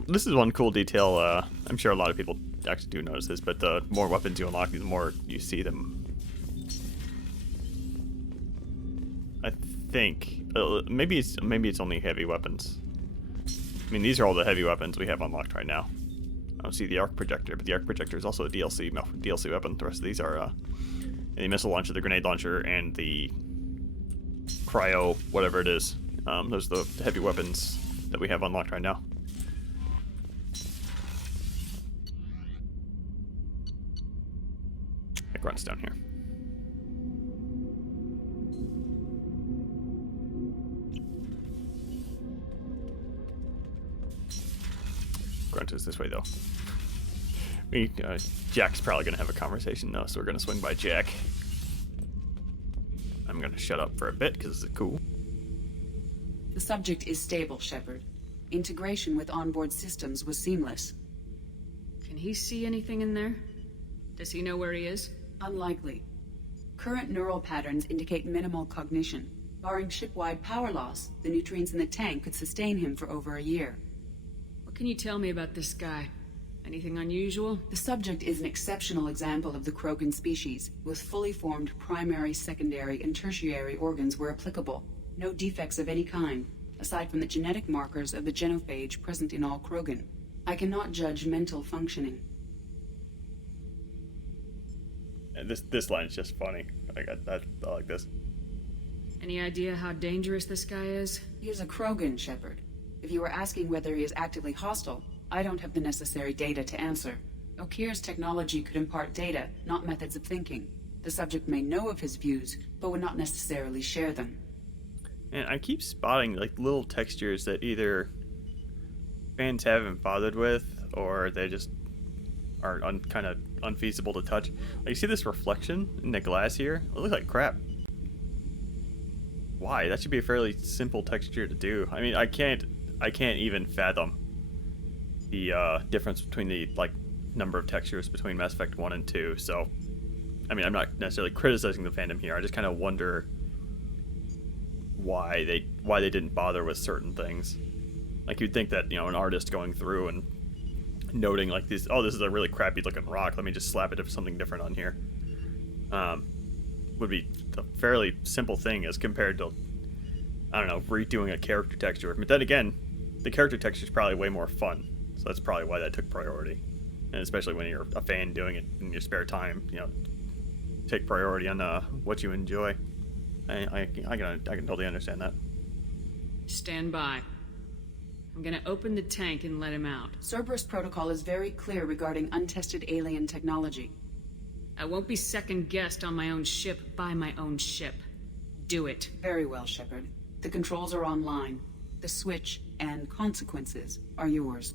This is one cool detail. I'm sure a lot of people actually do notice this, but the more weapons you unlock, the more you see them. I think maybe it's only heavy weapons. I mean, these are all the heavy weapons we have unlocked right now. I don't see the arc projector, but the arc projector is also a DLC weapon. The rest of these are the missile launcher, the grenade launcher, and the cryo, whatever it is. Those are the heavy weapons that we have unlocked right now. Grunt's down here. Grunt is this way, though. Jack's probably going to have a conversation, though, so we're going to swing by Jack. I'm going to shut up for a bit, because it's cool. The subject is stable, Shepard. Integration with onboard systems was seamless. Can he see anything in there? Does he know where he is? Unlikely. Current neural patterns indicate minimal cognition. Barring ship-wide power loss, the nutrients in the tank could sustain him for over a year. What can you tell me about this guy? Anything unusual? The subject is an exceptional example of the Krogan species, with fully formed primary, secondary, and tertiary organs where applicable. No defects of any kind, aside from the genetic markers of the genophage present in all Krogan. I cannot judge mental functioning. And this line is just funny. I like this. Any idea how dangerous this guy is? He is a Krogan, Shepard. If you were asking whether he is actively hostile, I don't have the necessary data to answer. Okir's technology could impart data, not methods of thinking. The subject may know of his views, but would not necessarily share them. And I keep spotting like little textures that either fans haven't bothered with, or they just are kind of unfeasible to touch. Like, you see this reflection in the glass here? It looks like crap. Why? That should be a fairly simple texture to do. I mean, I can't even fathom the difference between the number of textures between Mass Effect 1 and 2. So, I mean, I'm not necessarily criticizing the fandom here. I just kind of wonder why they didn't bother with certain things. Like, you'd think that, an artist going through and noting like this, oh, this is a really crappy looking rock, let me just slap it with something different on here, would be a fairly simple thing as compared to, I don't know, redoing a character texture. But then again, the character texture is probably way more fun, so that's probably why that took priority. And especially when you're a fan doing it in your spare time, take priority on what you enjoy. I can totally understand that. Stand by. I'm gonna open the tank and let him out. Cerberus protocol is very clear regarding untested alien technology. I won't be second-guessed on my own ship by my own ship. Do it. Very well, Shepard. The controls are online. The switch and consequences are yours.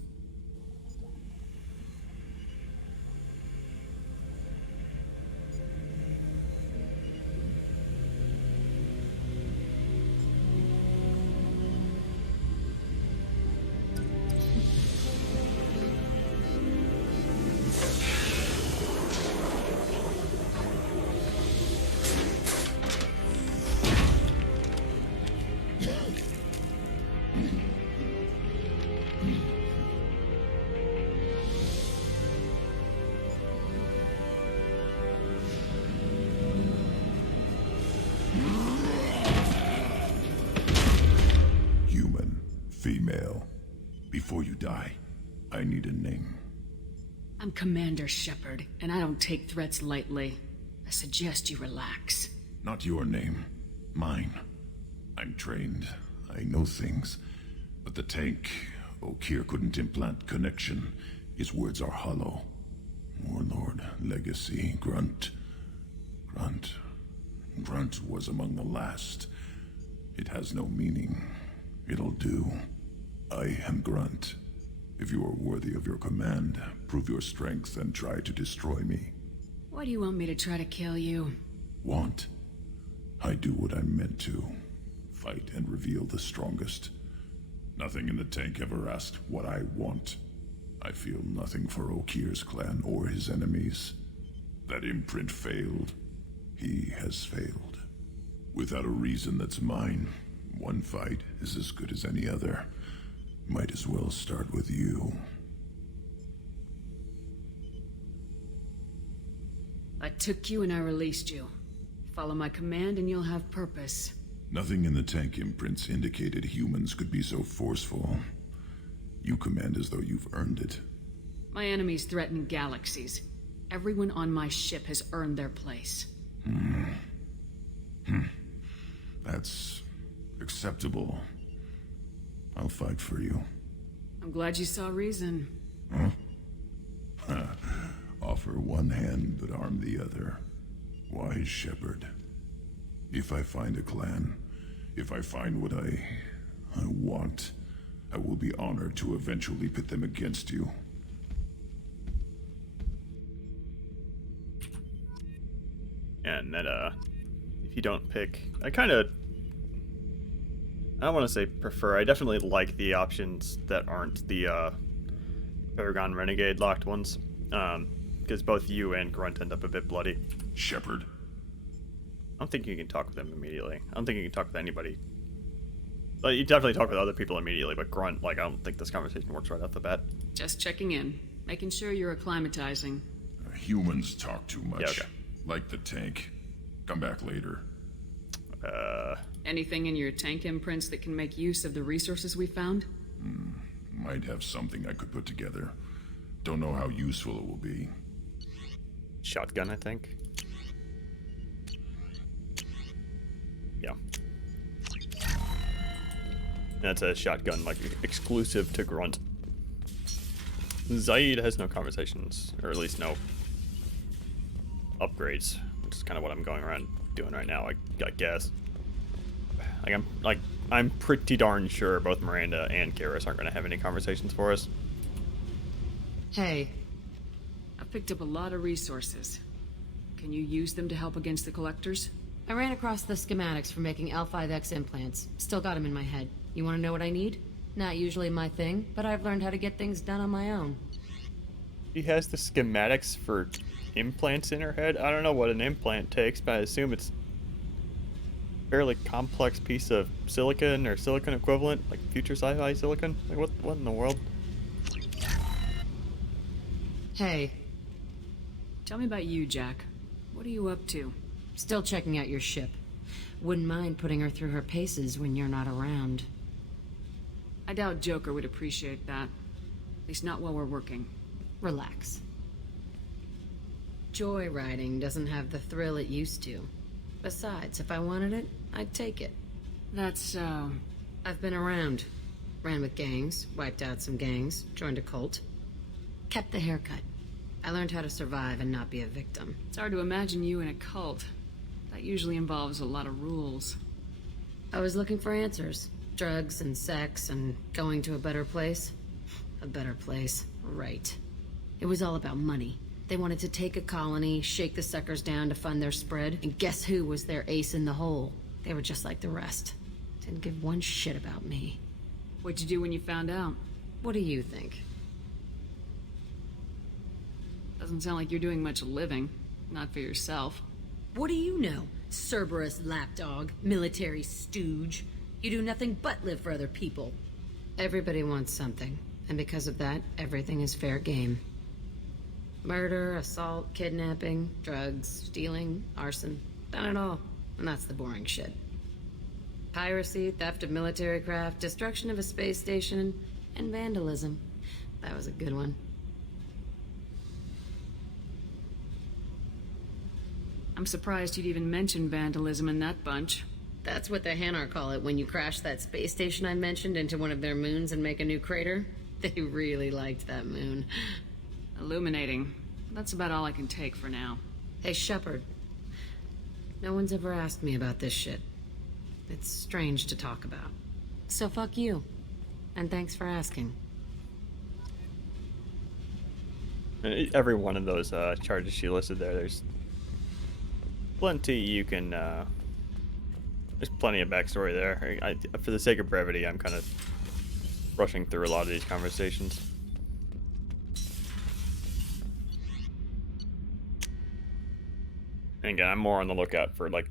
Female. Before you die, I need a name. I'm Commander Shepard, and I don't take threats lightly. I suggest you relax. Not your name. Mine. I'm trained. I know things. But the tank, Okir couldn't implant connection. His words are hollow. Warlord, Legacy, Grunt. Grunt was among the last. It has no meaning. It'll do. I am Grunt. If you are worthy of your command, prove your strength and try to destroy me. Why do you want me to try to kill you? Want? I do what I'm meant to. Fight and reveal the strongest. Nothing in the tank ever asked what I want. I feel nothing for Okir's clan or his enemies. That imprint failed. He has failed. Without a reason that's mine, one fight is as good as any other. Might as well start with you. I took you and I released you. Follow my command and you'll have purpose. Nothing in the tank imprints indicated humans could be so forceful. You command as though you've earned it. My enemies threaten galaxies. Everyone on my ship has earned their place. That's acceptable. I'll fight for you. I'm glad you saw reason. Huh? Offer one hand, but arm the other. Wise Shepard. If I find a clan, if I find what I want, I will be honored to eventually pit them against you. And that, if you don't pick, I don't want to say prefer, I definitely like the options that aren't the, Paragon Renegade locked ones. Because both you and Grunt end up a bit bloody. Shepard. I don't think you can talk with them immediately. I don't think you can talk with anybody. But you definitely talk with other people immediately, but Grunt, like, I don't think this conversation works right off the bat. Just checking in. Making sure you're acclimatizing. Humans talk too much. Yeah, okay. Like the tank. Come back later. Anything in your tank imprints that can make use of the resources we found? Might have something I could put together. Don't know how useful it will be. Shotgun, I think. Yeah. That's a shotgun, like, exclusive to Grunt. Zaid has no conversations, or at least no upgrades, which is kind of what I'm going around doing right now, I guess. I'm pretty darn sure both Miranda and Garrus aren't going to have any conversations for us. Hey. I've picked up a lot of resources. Can you use them to help against the collectors? I ran across the schematics for making L5X implants. Still got them in my head. You want to know what I need? Not usually my thing, but I've learned how to get things done on my own. She has the schematics for implants in her head. I don't know what an implant takes, but I assume it's a fairly complex piece of silicon or silicon equivalent, like future sci-fi silicon. Like what in the world? Hey. Tell me about you, Jack. What are you up to? Still checking out your ship. Wouldn't mind putting her through her paces when you're not around. I doubt Joker would appreciate that. At least not while we're working. Relax. Joyriding doesn't have the thrill it used to. Besides, if I wanted it, I'd take it. That's so... I've been around. Ran with gangs, wiped out some gangs, joined a cult. Kept the haircut. I learned how to survive and not be a victim. It's hard to imagine you in a cult. That usually involves a lot of rules. I was looking for answers. Drugs and sex and going to a better place. A better place, right. It was all about money. They wanted to take a colony, shake the suckers down to fund their spread, and guess who was their ace in the hole? They were just like the rest. Didn't give one shit about me. What'd you do when you found out? What do you think? Doesn't sound like you're doing much living. Not for yourself. What do you know? Cerberus lapdog, military stooge. You do nothing but live for other people. Everybody wants something, and because of that, everything is fair game. Murder, assault, kidnapping, drugs, stealing, arson. Done it all. And that's the boring shit. Piracy, theft of military craft, destruction of a space station, and vandalism. That was a good one. I'm surprised you'd even mention vandalism in that bunch. That's what the Hanar call it when you crash that space station I mentioned into one of their moons and make a new crater. They really liked that moon. Illuminating. That's about all I can take for now. Hey, Shepard. No one's ever asked me about this shit. It's strange to talk about. So fuck you. And thanks for asking. Every one of those charges she listed there, there's plenty you can... there's plenty of backstory there. For the sake of brevity, I'm kind of rushing through a lot of these conversations. And again, I'm more on the lookout for, like,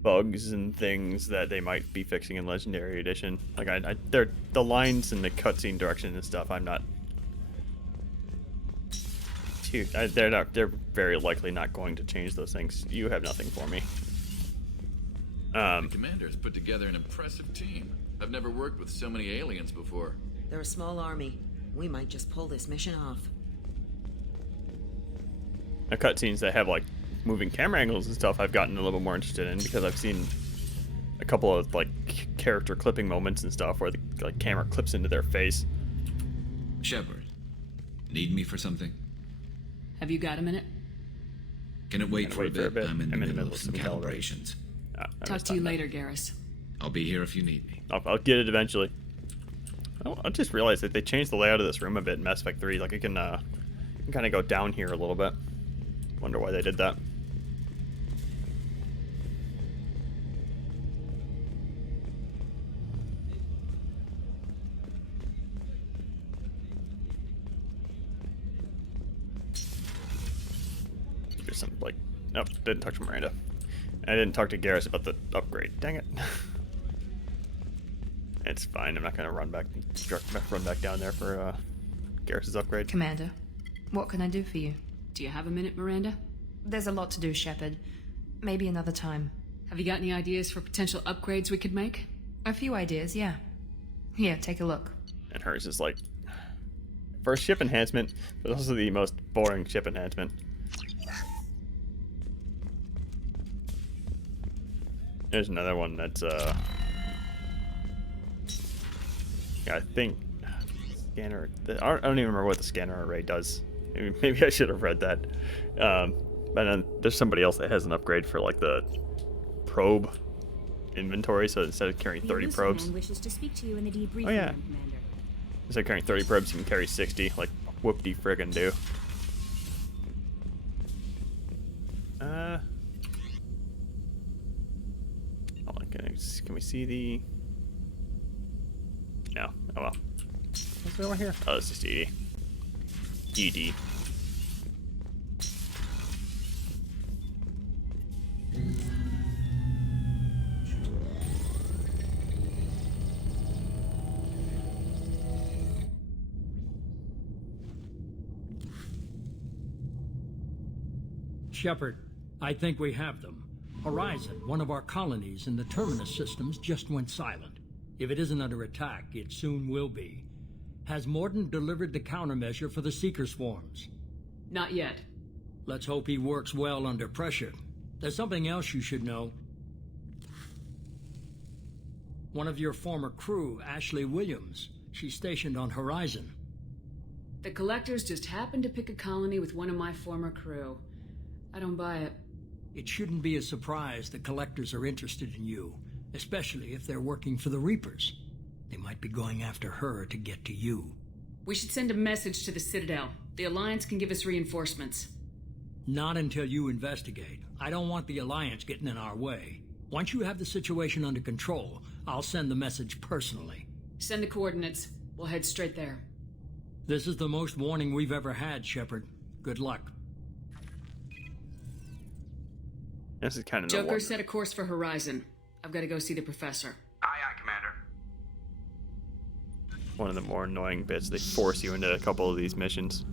bugs and things that they might be fixing in Legendary Edition. Like, they're the lines and the cutscene direction and stuff, I'm not... They're very likely not going to change those things. You have nothing for me. The commander's put together an impressive team. I've never worked with so many aliens before. They're a small army. We might just pull this mission off. The cutscenes that have, like, moving camera angles and stuff I've gotten a little more interested in, because I've seen a couple of, like, character clipping moments and stuff where the, like, camera clips into their face. Shepard, need me for something? Have you got a minute? Can it wait for a bit? I'm in the middle of some calibrations. Talk to you later, Garrus. I'll be here if you need me. I'll get it eventually. I just realized that they changed the layout of this room a bit in Mass Effect 3. Like, you can kind of go down here a little bit. Wonder why they did that. There's some, like... Nope, didn't talk to Miranda. I didn't talk to Garrus about the upgrade. Dang it. It's fine. I'm not going to run back down there for Garrus's upgrade. Commander, what can I do for you? Do you have a minute, Miranda? There's a lot to do, Shepard. Maybe another time. Have you got any ideas for potential upgrades we could make? A few ideas, yeah. Here, take a look. And hers is like... First ship enhancement, but also the most boring ship enhancement. There's another one that's, yeah, I think... Scanner... I don't even remember what the scanner array does. Maybe I should have read that. But then there's somebody else that has an upgrade for, like, the probe inventory, so instead of carrying 30 probes... wishes to speak to you in the debriefing Oh, yeah. room, Commander. Instead of carrying 30 probes, you can carry 60, like, whoop-de-friggin' do. Hold on, can we see the... No. Oh, well. What's over here? Oh, it's just ED. ED. Shepard, I think we have them. Horizon, one of our colonies in the Terminus systems, just went silent. If it isn't under attack, it soon will be. Has Mordin delivered the countermeasure for the Seeker swarms? Not yet. Let's hope he works well under pressure. There's something else you should know. One of your former crew, Ashley Williams, she's stationed on Horizon. The Collectors just happened to pick a colony with one of my former crew. I don't buy it. It shouldn't be a surprise the Collectors are interested in you, especially if they're working for the Reapers. They might be going after her to get to you. We should send a message to the Citadel. The Alliance can give us reinforcements. Not until you investigate. I don't want the Alliance getting in our way. Once you have the situation under control, I'll send the message personally. Send the coordinates. We'll head straight there. This is the most warning we've ever had, Shepard. Good luck. This is kind of Joker, set a course for Horizon. I've got to go see the professor. Aye, aye, Commander. One of the more annoying bits. They force you into a couple of these missions.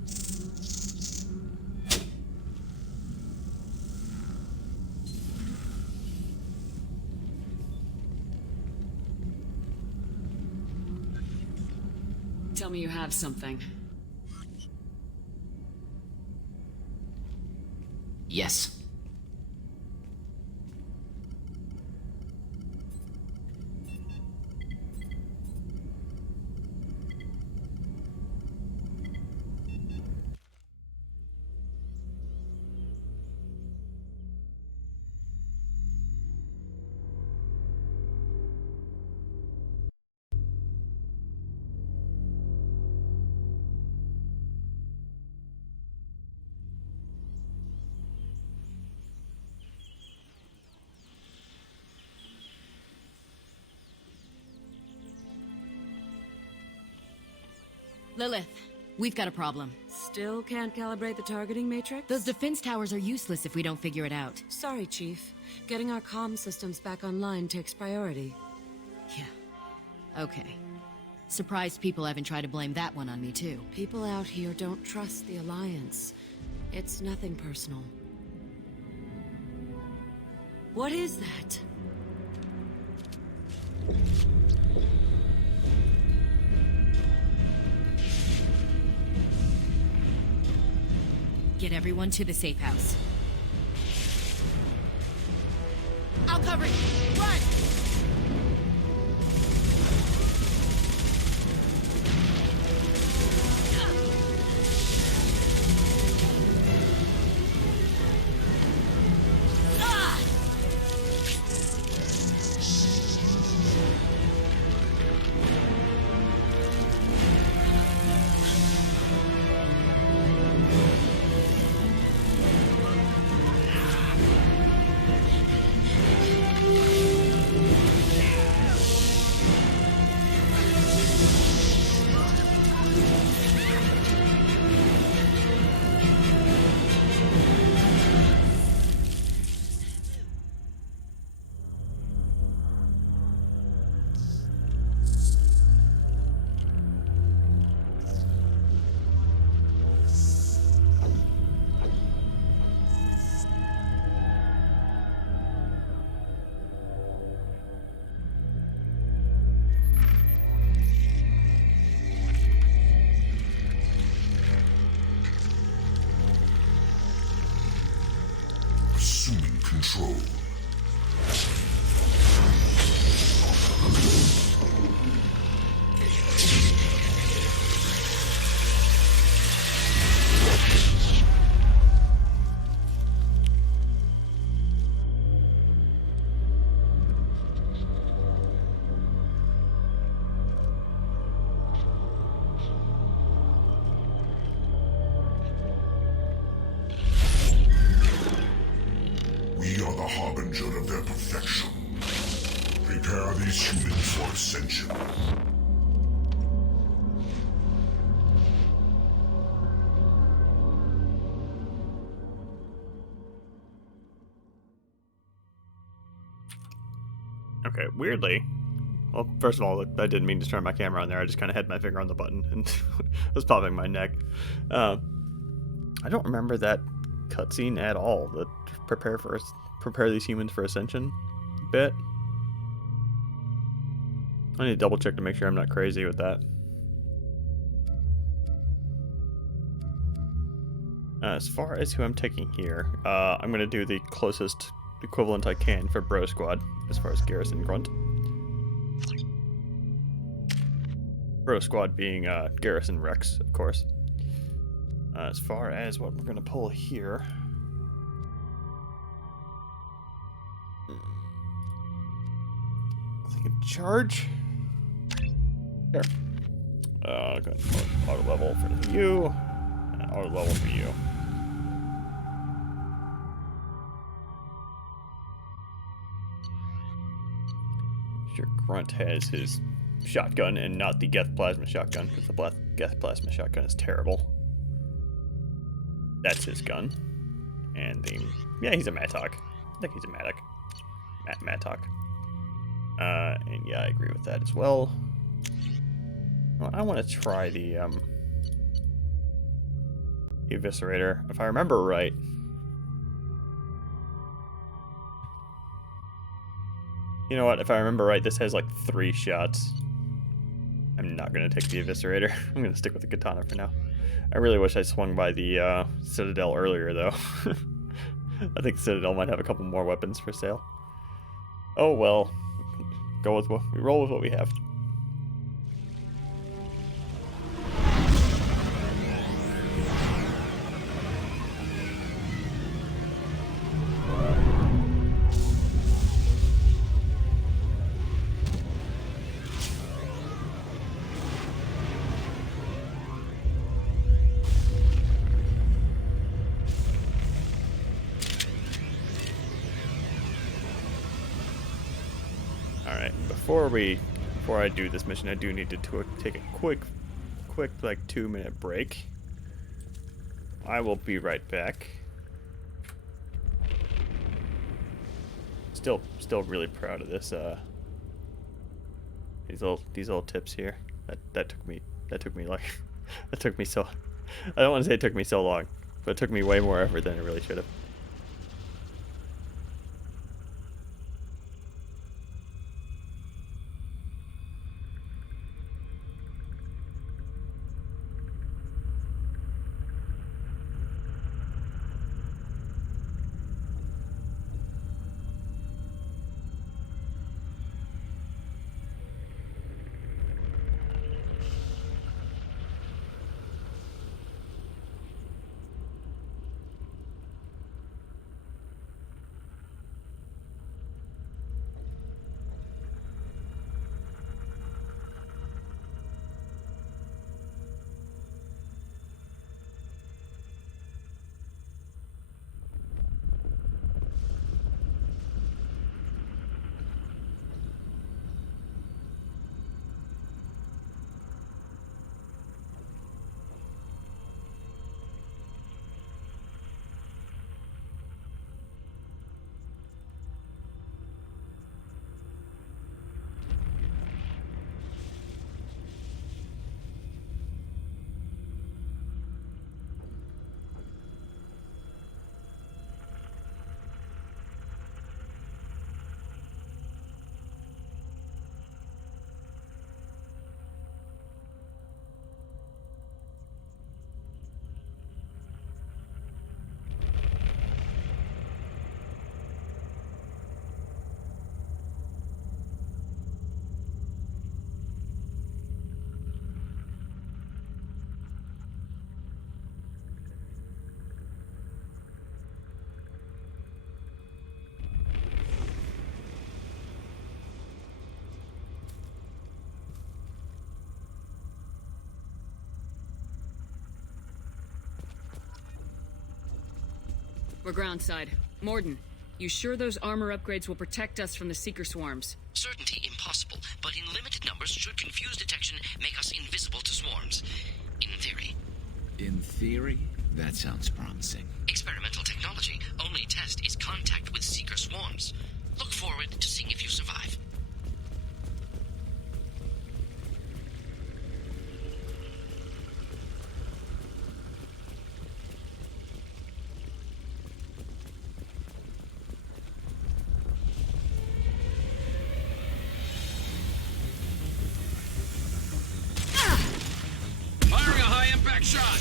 Tell me you have something. Yes. Lilith, we've got a problem. Still can't calibrate the targeting matrix? Those defense towers are useless if we don't figure it out. Sorry, Chief. Getting our comm systems back online takes priority. Okay. Surprised people haven't tried to blame that one on me, too. People out here don't trust the Alliance. It's nothing personal. What is that? Get everyone to the safe house. I'll cover you. Run! Assuming control. We are the harbinger of their perfection. Prepare these humans for ascension. Okay, weirdly. Well, first of all, I didn't mean to turn my camera on there. I just kind of had my finger on the button and was popping my neck. I don't remember that cutscene at all. The prepare these humans for ascension bit. I need to double check to make sure I'm not crazy with that. As far as who I'm taking here, I'm going to do the closest equivalent I can for Bro Squad, as far as Garrison Grunt. Bro Squad being Garrison Rex, of course. As far as what we're going to pull here... I think a charge? Sure. Go ahead and put auto level for you, and auto level for you. Sure, Grunt has his shotgun and not the Geth Plasma shotgun, because the Geth Plasma shotgun is terrible. That's his gun. And the... yeah, he's a Mattock. I think he's a Mattock. Mattock. And yeah, I agree with that as well. Well, I want to try the Eviscerator. If I remember right... you know what? If I remember right, this has like 3 shots. I'm not going to take the Eviscerator. I'm going to stick with the Katana for now. I really wish I swung by the Citadel earlier, though. I think Citadel might have a couple more weapons for sale. Oh well. Go with what we roll with what we have. Alright, before I do this mission, I do need to take a quick quick, like, 2-minute break. I will be right back. Still really proud of this. These little tips here. That took me like that took me so. I don't want to say it took me so long, but it took me way more effort than it really should have. We're groundside. Morden, you sure those armor upgrades will protect us from the Seeker swarms? Certainty impossible, but in limited numbers should confuse detection make us invisible to swarms. In theory. In theory? That sounds promising. Experimental technology. Only test is contact with Seeker swarms. Look forward to seeing if you survive. Firing a high-impact shot!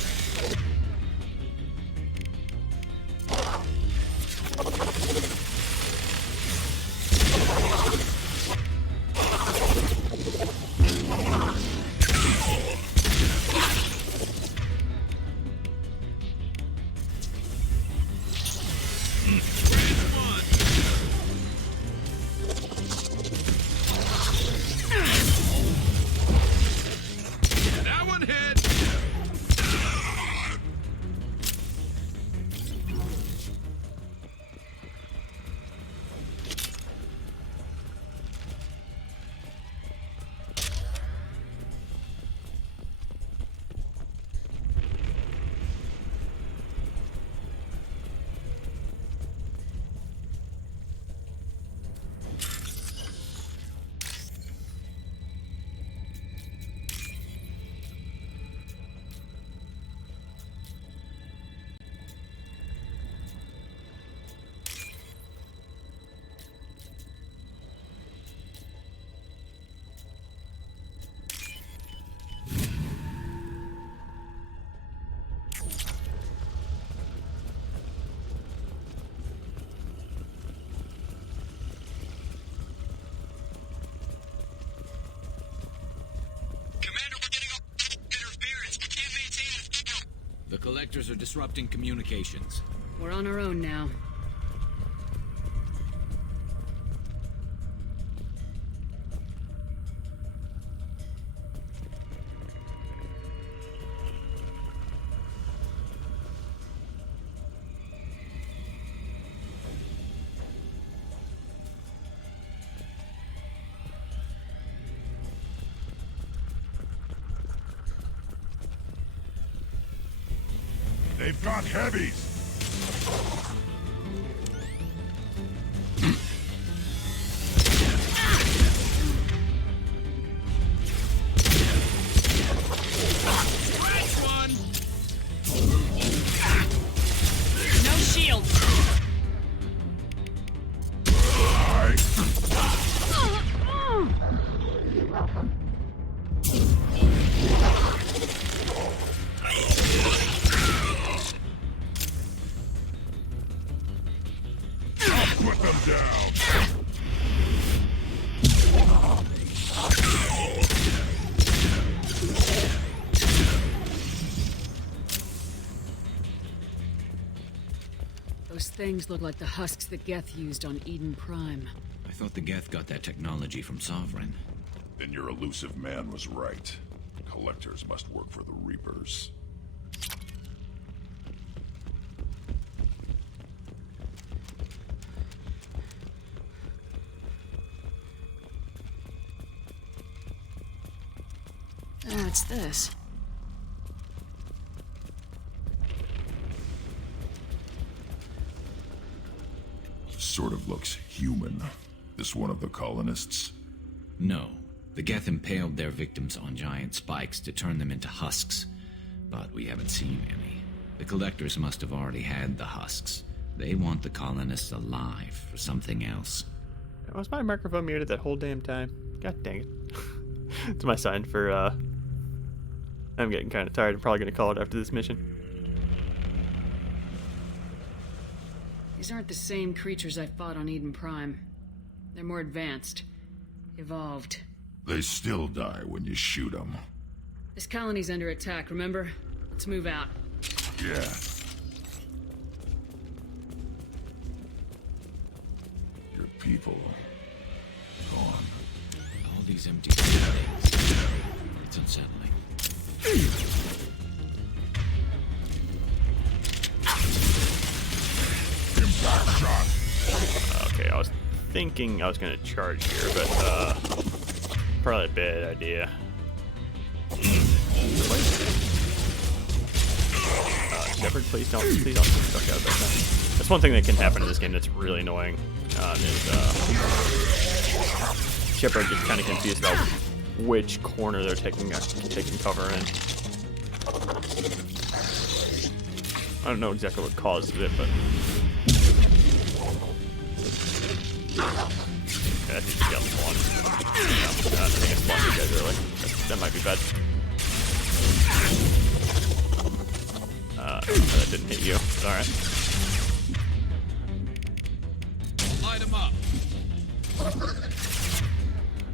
That one hit! The collectors are disrupting communications. We're on our own now. They've got heavies! No shield. Put them down! Those things look like the husks that Geth used on Eden Prime. I thought the Geth got that technology from Sovereign. Then your elusive man was right. Collectors must work for the Reapers. Oh, it's this. Sort of looks human. This one of the colonists? No. The Geth impaled their victims on giant spikes to turn them into husks. But we haven't seen any. The collectors must have already had the husks. They want the colonists alive for something else. Was my microphone muted that whole damn time? God dang it. It's my sign for, I'm getting kind of tired. I'm probably going to call it after this mission. These aren't the same creatures I fought on Eden Prime. They're more advanced. Evolved. They still die when you shoot them. This colony's under attack, remember? Let's move out. Yeah. Your people gone. All these empty buildings. It's unsettling. Impact shot. Okay, I was thinking I was going to charge here, but probably a bad idea. Shepard, please don't get stuck out of that thing. That's one thing that can happen in this game that's really annoying. Is Shepard gets kind of confused about which corner they're taking cover in. I don't know exactly what causes it, but I think you got one. No, I think I spawned you guys early. That might be bad. That didn't hit you. Alright. Light him up.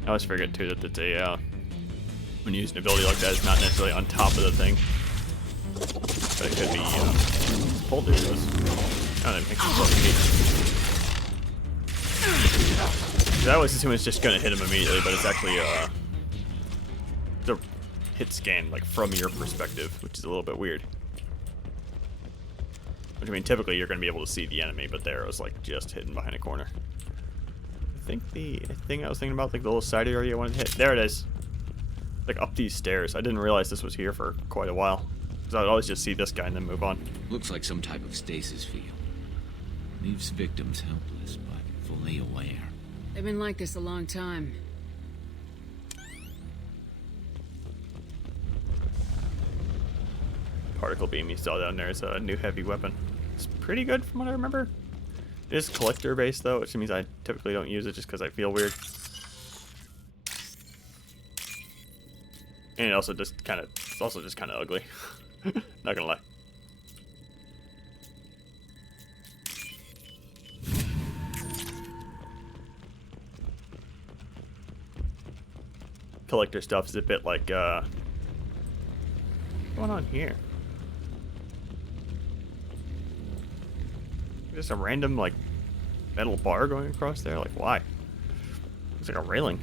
I always forget too that it's a when you use an ability like that, it's not necessarily on top of the thing, but it could be pulled there. It was. I don't think it's I always assume it's just gonna hit him immediately, but it's actually the hit scan like from your perspective, which is a little bit weird. Which, I mean, typically you're going to be able to see the enemy, but there it was like just hidden behind a corner. I think the thing I was thinking about, like the little side area I wanted to hit, there it is. Like up these stairs. I didn't realize this was here for quite a while. Because I would always just see this guy and then move on. Looks like some type of stasis field. Leaves victims helpless, but fully aware. They've been like this a long time. Particle beam you saw down there is a new heavy weapon. It's pretty good from what I remember. It is collector based though, which means I typically don't use it just because I feel weird. And it also just kind of, it's also just kind of ugly. Not gonna lie. Collector stuff is a bit like, what's going on here? Just a random, like, metal bar going across there? Like, why? Looks like a railing.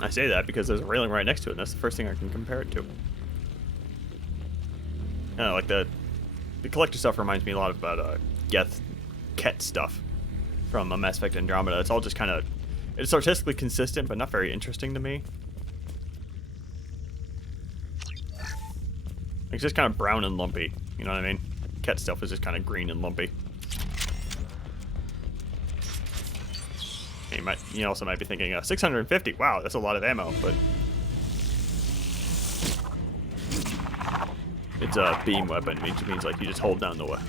I say that because there's a railing right next to it, and that's the first thing I can compare it to. Like, the collector stuff reminds me a lot about, Geth Ket stuff from Mass Effect Andromeda. It's all just kind of, it's artistically consistent, but not very interesting to me. It's just kind of brown and lumpy. You know what I mean? Cat stealth is just kind of green and lumpy. You also might be thinking, 650. Wow, that's a lot of ammo, but it's a beam weapon, which means like you just hold down the button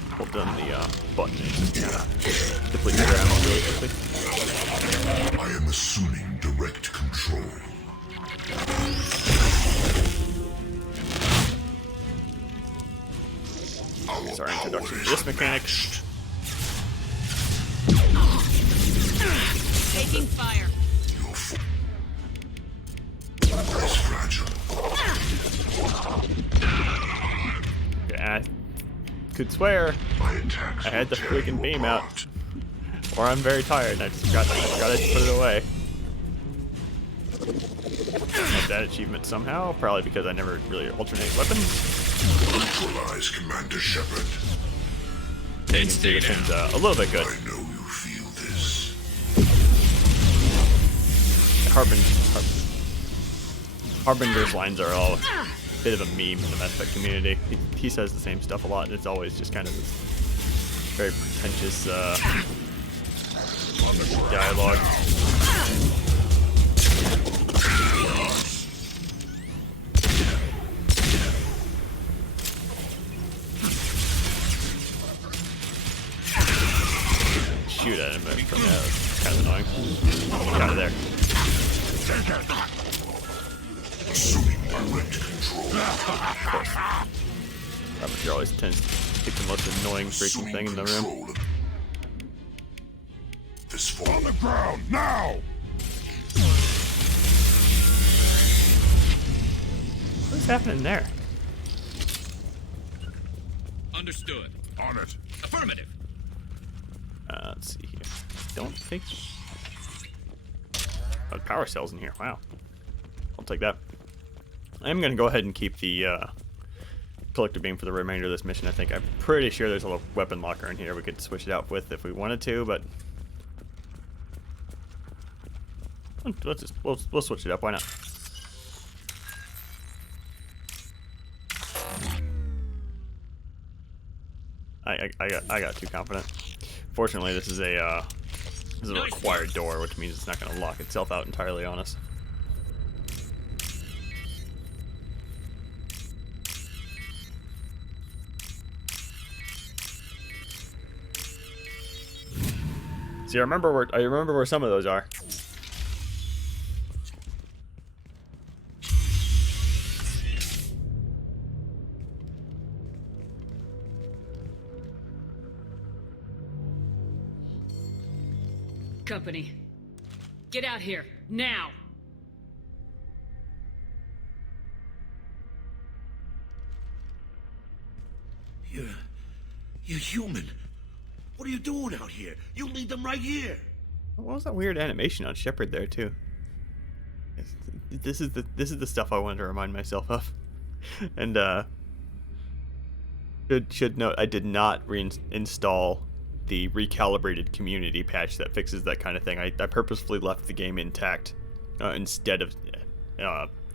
and it just kind of depletes your ammo really quickly. I am assuming direct control. Here's our introduction to this mechanic. Taking fire. Okay, I could swear I had the freaking beam out, or I'm very tired and I just forgot to put it away. Got that achievement somehow, probably because I never really alternate weapons. Neutralize Commander Shepard. This one's a little bit good. I know you feel this. Harbinger's lines are all a bit of a meme in the Mass Effect community. He says the same stuff a lot, and it's always just kind of this very pretentious dialogue. Shoot at him from there. That's kind of annoying. Get out of there. Assuming direct control. Of course. Ravager always tends to pick the most annoying freaking thing in the room. This fall on the ground now. What's happening there? Understood. On it. Affirmative. Let's see here. Don't think. Oh, power cells in here. Wow. I'll take that. I'm gonna go ahead and keep the collector beam for the remainder of this mission. I think I'm pretty sure there's a little weapon locker in here we could switch it out with if we wanted to, but we'll switch it up. Why not? I got too confident. Fortunately, this is a required door, which means it's not going to lock itself out entirely on us. See, I remember where some of those are. Company, get out here, now! You're human. What are you doing out here? You lead them right here. What was that weird animation on Shepard there too? This is the stuff I wanted to remind myself of. And should note I did not reinstall the recalibrated community patch that fixes that kind of thing. I purposefully left the game intact instead of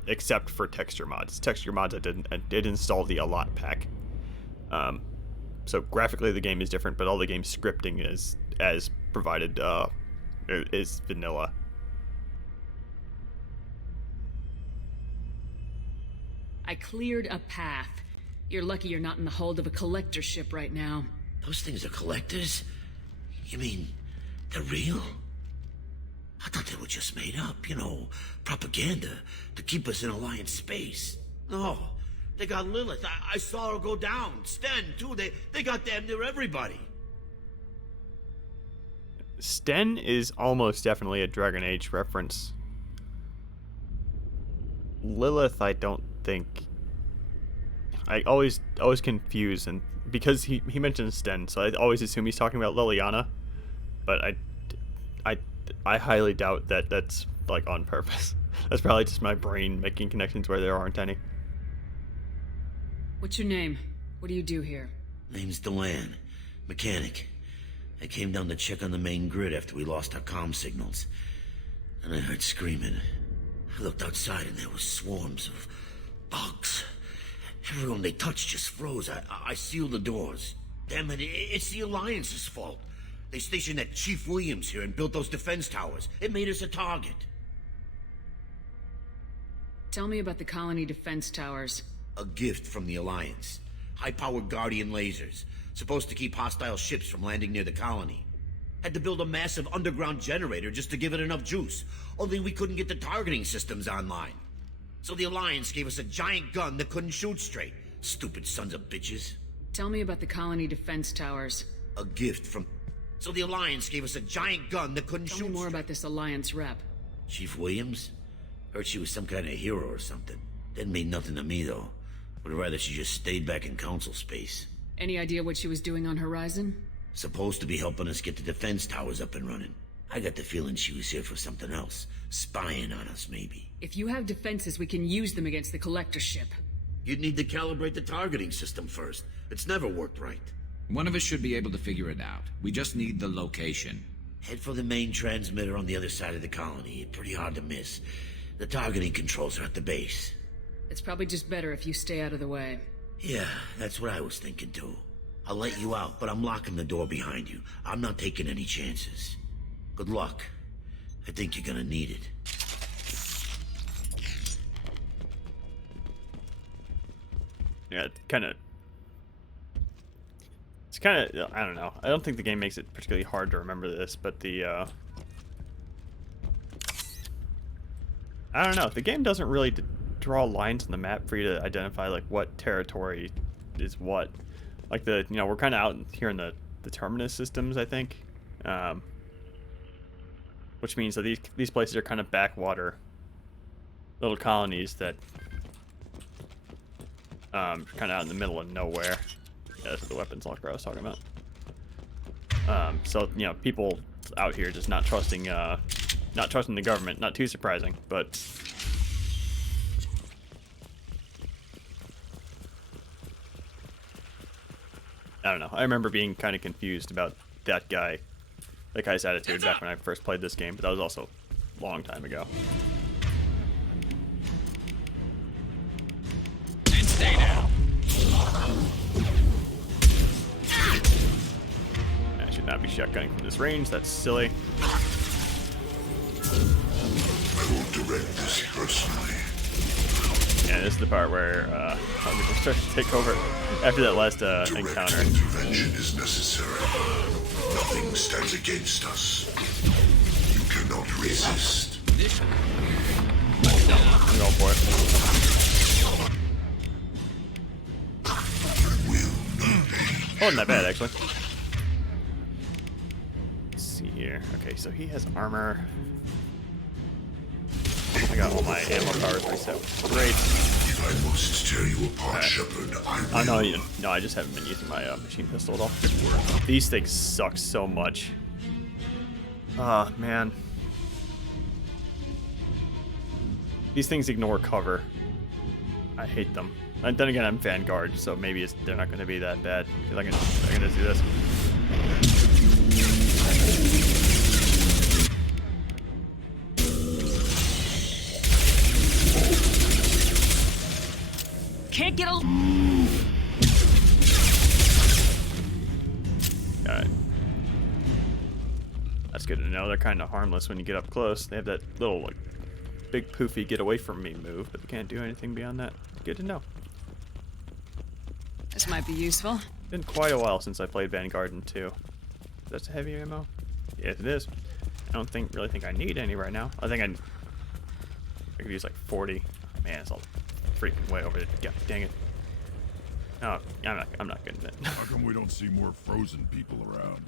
except for texture mods. Texture mods I did install the ALOT pack. So graphically the game is different, but all the game scripting is as provided is vanilla. I cleared a path. You're lucky you're not in the hold of a collector ship right now. Those things are collectors? You mean, they're real? I thought they were just made up, you know, propaganda to keep us in Alliance space. No, they got Lilith. I saw her go down. Sten, too. They got damn near everybody. Sten is almost definitely a Dragon Age reference. Lilith, I don't think. I always confuse, and because he mentions Sten, so I always assume he's talking about Liliana, but I highly doubt that that's like on purpose. That's probably just my brain making connections where there aren't any. What's your name? What do you do here? Name's Delan, mechanic. I came down to check on the main grid after we lost our comm signals, and I heard screaming. I looked outside and there were swarms of bugs. Everyone they touched just froze. I sealed the doors. Damn it, it's the Alliance's fault. They stationed that Chief Williams here and built those defense towers. It made us a target. Tell me about the colony defense towers. A gift from the Alliance. High-powered Guardian lasers. Supposed to keep hostile ships from landing near the colony. Had to build a massive underground generator just to give it enough juice. Only we couldn't get the targeting systems online. So the Alliance gave us a giant gun that couldn't shoot straight. Stupid sons of bitches. Tell me about the colony defense towers. A gift from... So the Alliance gave us a giant gun that couldn't shoot Tell me more straight. about this Alliance rep. Chief Williams? Heard she was some kind of hero or something. Didn't mean nothing to me, though. Would rather she just stayed back in council space. Any idea what she was doing on Horizon? Supposed to be helping us get the defense towers up and running. I got the feeling she was here for something else. Spying on us, maybe. If you have defenses, we can use them against the Collector ship. You'd need to calibrate the targeting system first. It's never worked right. One of us should be able to figure it out. We just need the location. Head for the main transmitter on the other side of the colony. Pretty hard to miss. The targeting controls are at the base. It's probably just better if you stay out of the way. Yeah, that's what I was thinking too. I'll let you out, but I'm locking the door behind you. I'm not taking any chances. Good luck. I think you're gonna need it. Yeah, it's kind of, I don't know. I don't think the game makes it particularly hard to remember this, but I don't know. The game doesn't really draw lines on the map for you to identify, like, what territory is what. Like, we're kind of out here in the terminus systems, I think. Which means that these places are kind of backwater little colonies that kind of out in the middle of nowhere. Yeah, that's the weapons locker I was talking about. So, people out here just not trusting the government. Not too surprising, but I don't know. I remember being kind of confused about that guy's attitude back when I first played this game, but that was also a long time ago. And stay down. I should not be shotgunning from this range. That's silly. I will direct this personally. Yeah, this is the part where we can start to take over after that last encounter. Intervention is necessary. Nothing stands against us. You cannot resist. No, I'm going for it. Oh, not bad, actually. Let's see here. Okay, so he has armor. I got all my ammo powers reset. Great. If I must tear you apart, Shepard, I will. No, I just haven't been using my machine pistol at all. These things suck so much. Ah, man. These things ignore cover. I hate them. And then again, I'm Vanguard, so maybe they're not going to be that bad. Because I can just do this. Can't get a... Alright. That's good to know. They're kind of harmless when you get up close. They have that little, like, big poofy get away from me move, but they can't do anything beyond that. Good to know. This might be useful. Been quite a while since I played Vanguard 2. That's a heavy ammo? Yes, it is. I don't really think I need any right now. I think I could use like 40. Man, it's all freaking way over it. God dang it. Oh, I'm not getting it. How come we don't see more frozen people around?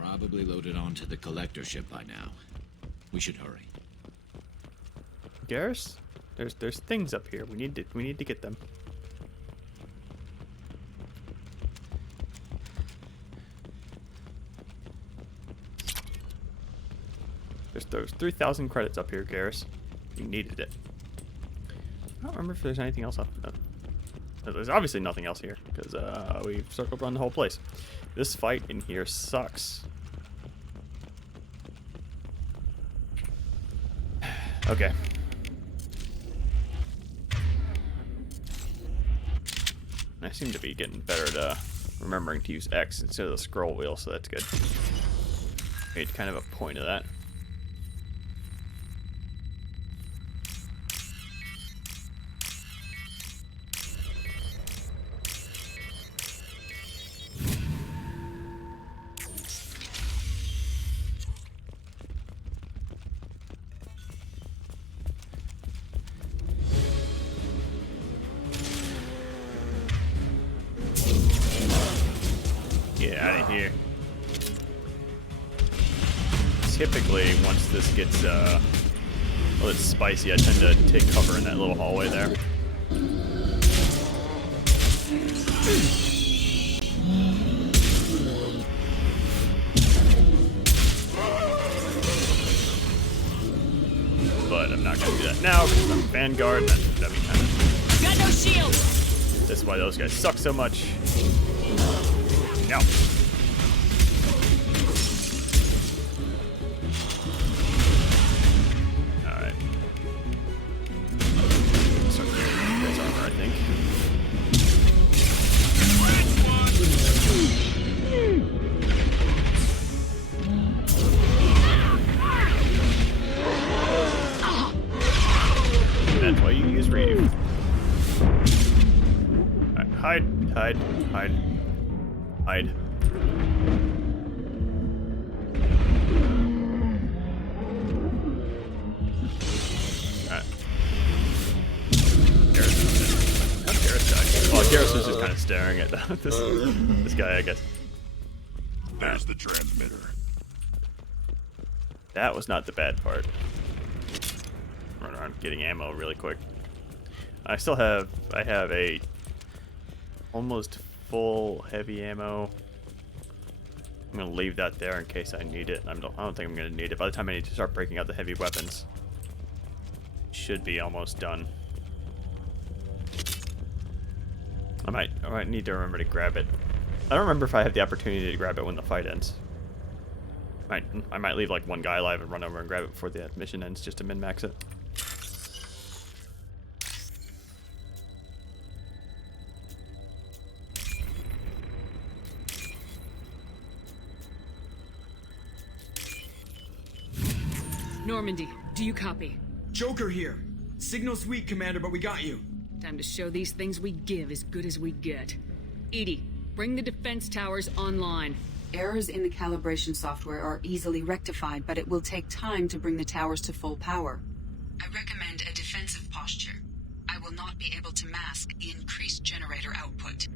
Probably loaded onto the collector ship by now. We should hurry. Garrus, there's things up here. We need to get them. There's 3,000 credits up here, Garrus. You needed it. I don't remember if there's anything else up. There's obviously nothing else here because we've circled around the whole place. This fight in here sucks. Okay. I seem to be getting better at remembering to use X instead of the scroll wheel, so that's good. Made kind of a point of that. Get out of here. Typically, once this gets a little spicy, I tend to take cover in that little hallway there. But I'm not going to do that now because I'm Vanguard. That'd be kind of... Got no shield. That's why those guys suck so much. No. Alright. So there's armor, I think. That's why you use Reeve. Right, hide. Hide. Alright. Garrison's just kind of staring at this guy, I guess. There's the transmitter. That was not the bad part. Run around getting ammo really quick. I have a almost full heavy ammo. I'm gonna leave that there in case I need it. I don't think I'm gonna need it. By the time I need to start breaking out the heavy weapons, should be almost done. I might need to remember to grab it. I don't remember if I have the opportunity to grab it when the fight ends. I might leave like one guy alive and run over and grab it before the mission ends just to min-max it. Normandy, do you copy? Joker here. Signal's weak, Commander, but we got you. Time to show these things we give as good as we get. Edie, bring the defense towers online. Errors in the calibration software are easily rectified, but it will take time to bring the towers to full power. I recommend a defensive posture. I will not be able to mask the increased generator output.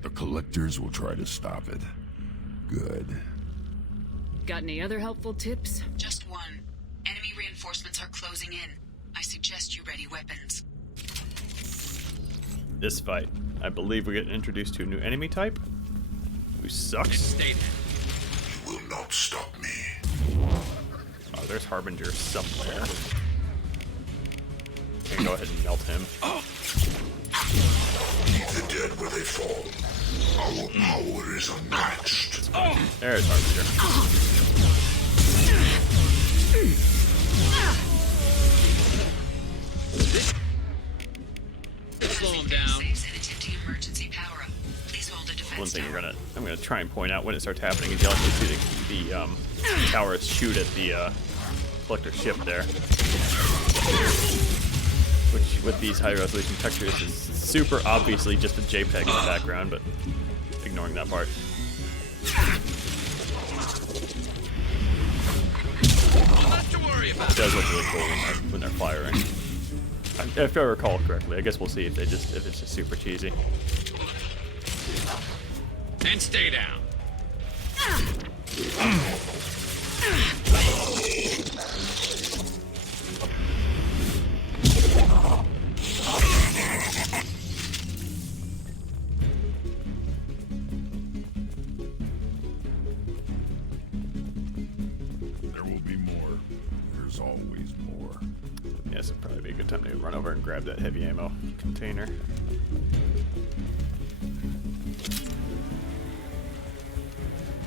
The collectors will try to stop it. Good. Got any other helpful tips? Just one. Enemy reinforcements are closing in. I suggest you ready weapons. This fight, I believe we get introduced to a new enemy type who sucks. Stay there. You will not stop me. Oh, there's Harbinger somewhere. Okay, go ahead and melt him. Leave the dead where they fall. Our power is unmatched. There's Harbinger. Slow him down. One thing I'm gonna try and point out when it starts happening is you'll actually see the towers shoot at the collector ship there, which with these high resolution textures is super obviously just a JPEG in the background, but ignoring that part. It does look really cool when they're firing. If I recall correctly, I guess we'll see if it's just super cheesy. And stay down. There will be more. There's always more. Yes, it'd probably be a good time to run over and grab that heavy ammo container.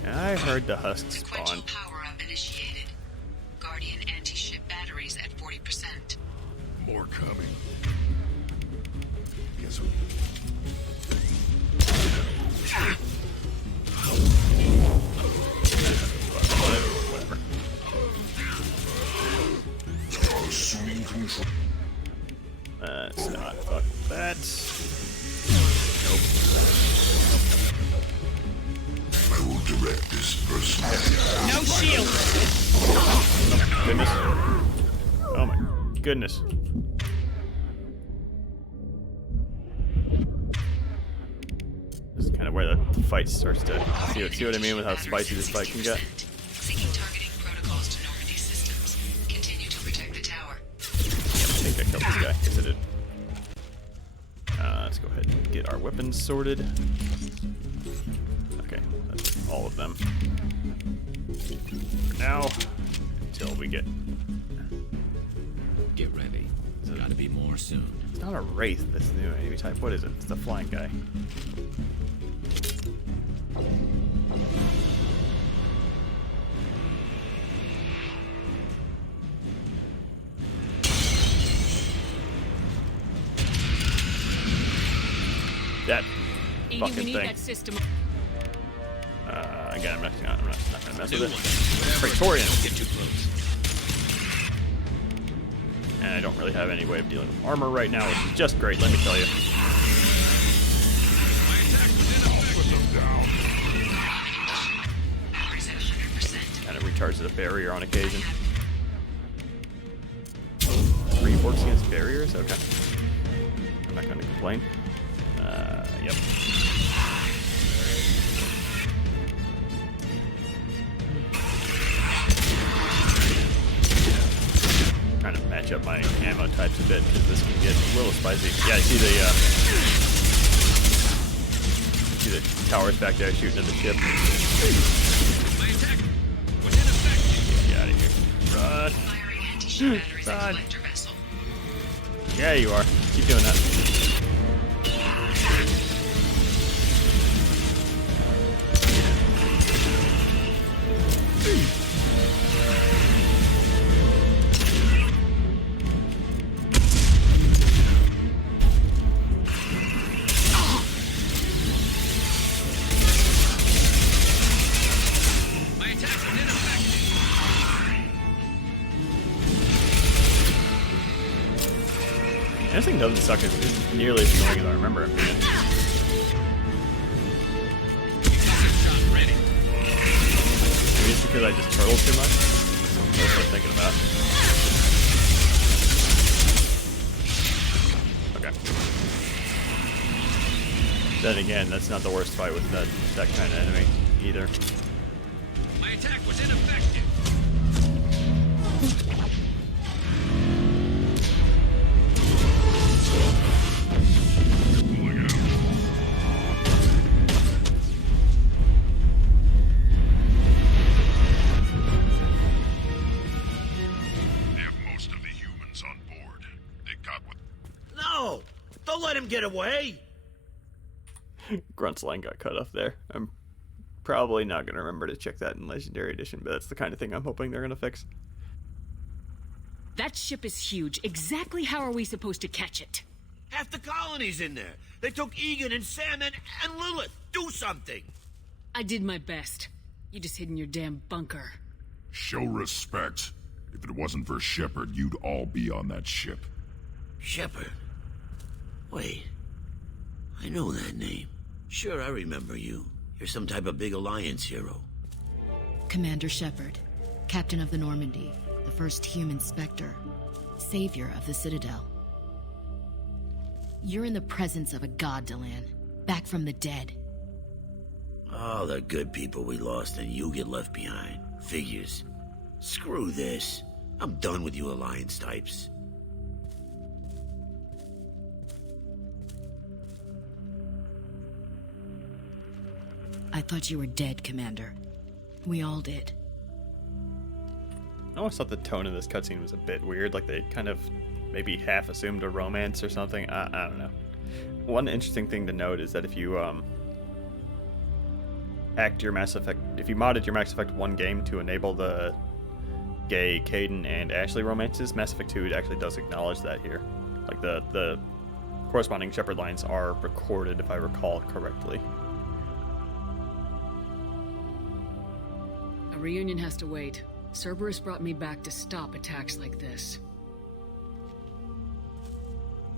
I heard the husks spawn. Power-up initiated. Guardian anti-ship batteries at 40%. More coming. Guess what? Whatever. Assuming control. That's not. Fuck that. I will direct this person. No shield. Goodness. Oh my goodness. This is kind of where the fight starts to see what I mean with how spicy this fight can get. Seeking targeting protocols to Normandy systems. Continue to protect the tower. Yep, I think I killed this guy. Yes, I did. Let's go ahead and get our weapons sorted. Okay, that's all of them. For now, until we get... Get ready. There's gotta be more soon. It's not a wraith, this new enemy type. What is it? It's the flying guy. That fucking we need thing. that system. Again, I'm not gonna mess with it. Praetorian. Get too close. And I don't really have any way of dealing with armor right now, which is just great, let me tell you. Kind of recharges a barrier on occasion. 3 works against barriers? Okay. I'm not going to complain. Yep. Trying to match up my ammo types a bit because this can get a little spicy. Yeah, I see the towers back there shooting at the ship. Get out of here. Run. Run. Yeah, you are. Keep doing that. This thing doesn't suck as nearly as annoying as I remember it being. Maybe it's because I just turtled too much. That's what I'm thinking about. Okay. Then again, that's not the worst fight with that kind of enemy either. My attack was ineffective. No! Don't let him get away! Grunt's line got cut off there. I'm probably not going to remember to check that in Legendary Edition, but that's the kind of thing I'm hoping they're going to fix. That ship is huge. Exactly how are we supposed to catch it? Half the colony's in there. They took Egan and Sam and Lilith. Do something! I did my best. You just hid in your damn bunker. Show respect. If it wasn't for Shepard, you'd all be on that ship. Shepard? Wait. I know that name. Sure, I remember you. You're some type of big Alliance hero. Commander Shepard, Captain of the Normandy, the first human Spectre, Savior of the Citadel. You're in the presence of a god, Delan, back from the dead. All the good people we lost and you get left behind. Figures. Screw this. I'm done with you Alliance types. I thought you were dead, Commander. We all did. I always thought the tone of this cutscene was a bit weird, like they kind of maybe half assumed a romance or something. I don't know. One interesting thing to note is that if you hacked your Mass Effect, if you modded your Mass Effect 1 game to enable the gay Caden and Ashley romances, Mass Effect 2 actually does acknowledge that here. Like the corresponding Shepard lines are recorded, if I recall correctly. reunion has to wait. Cerberus brought me back to stop attacks like this.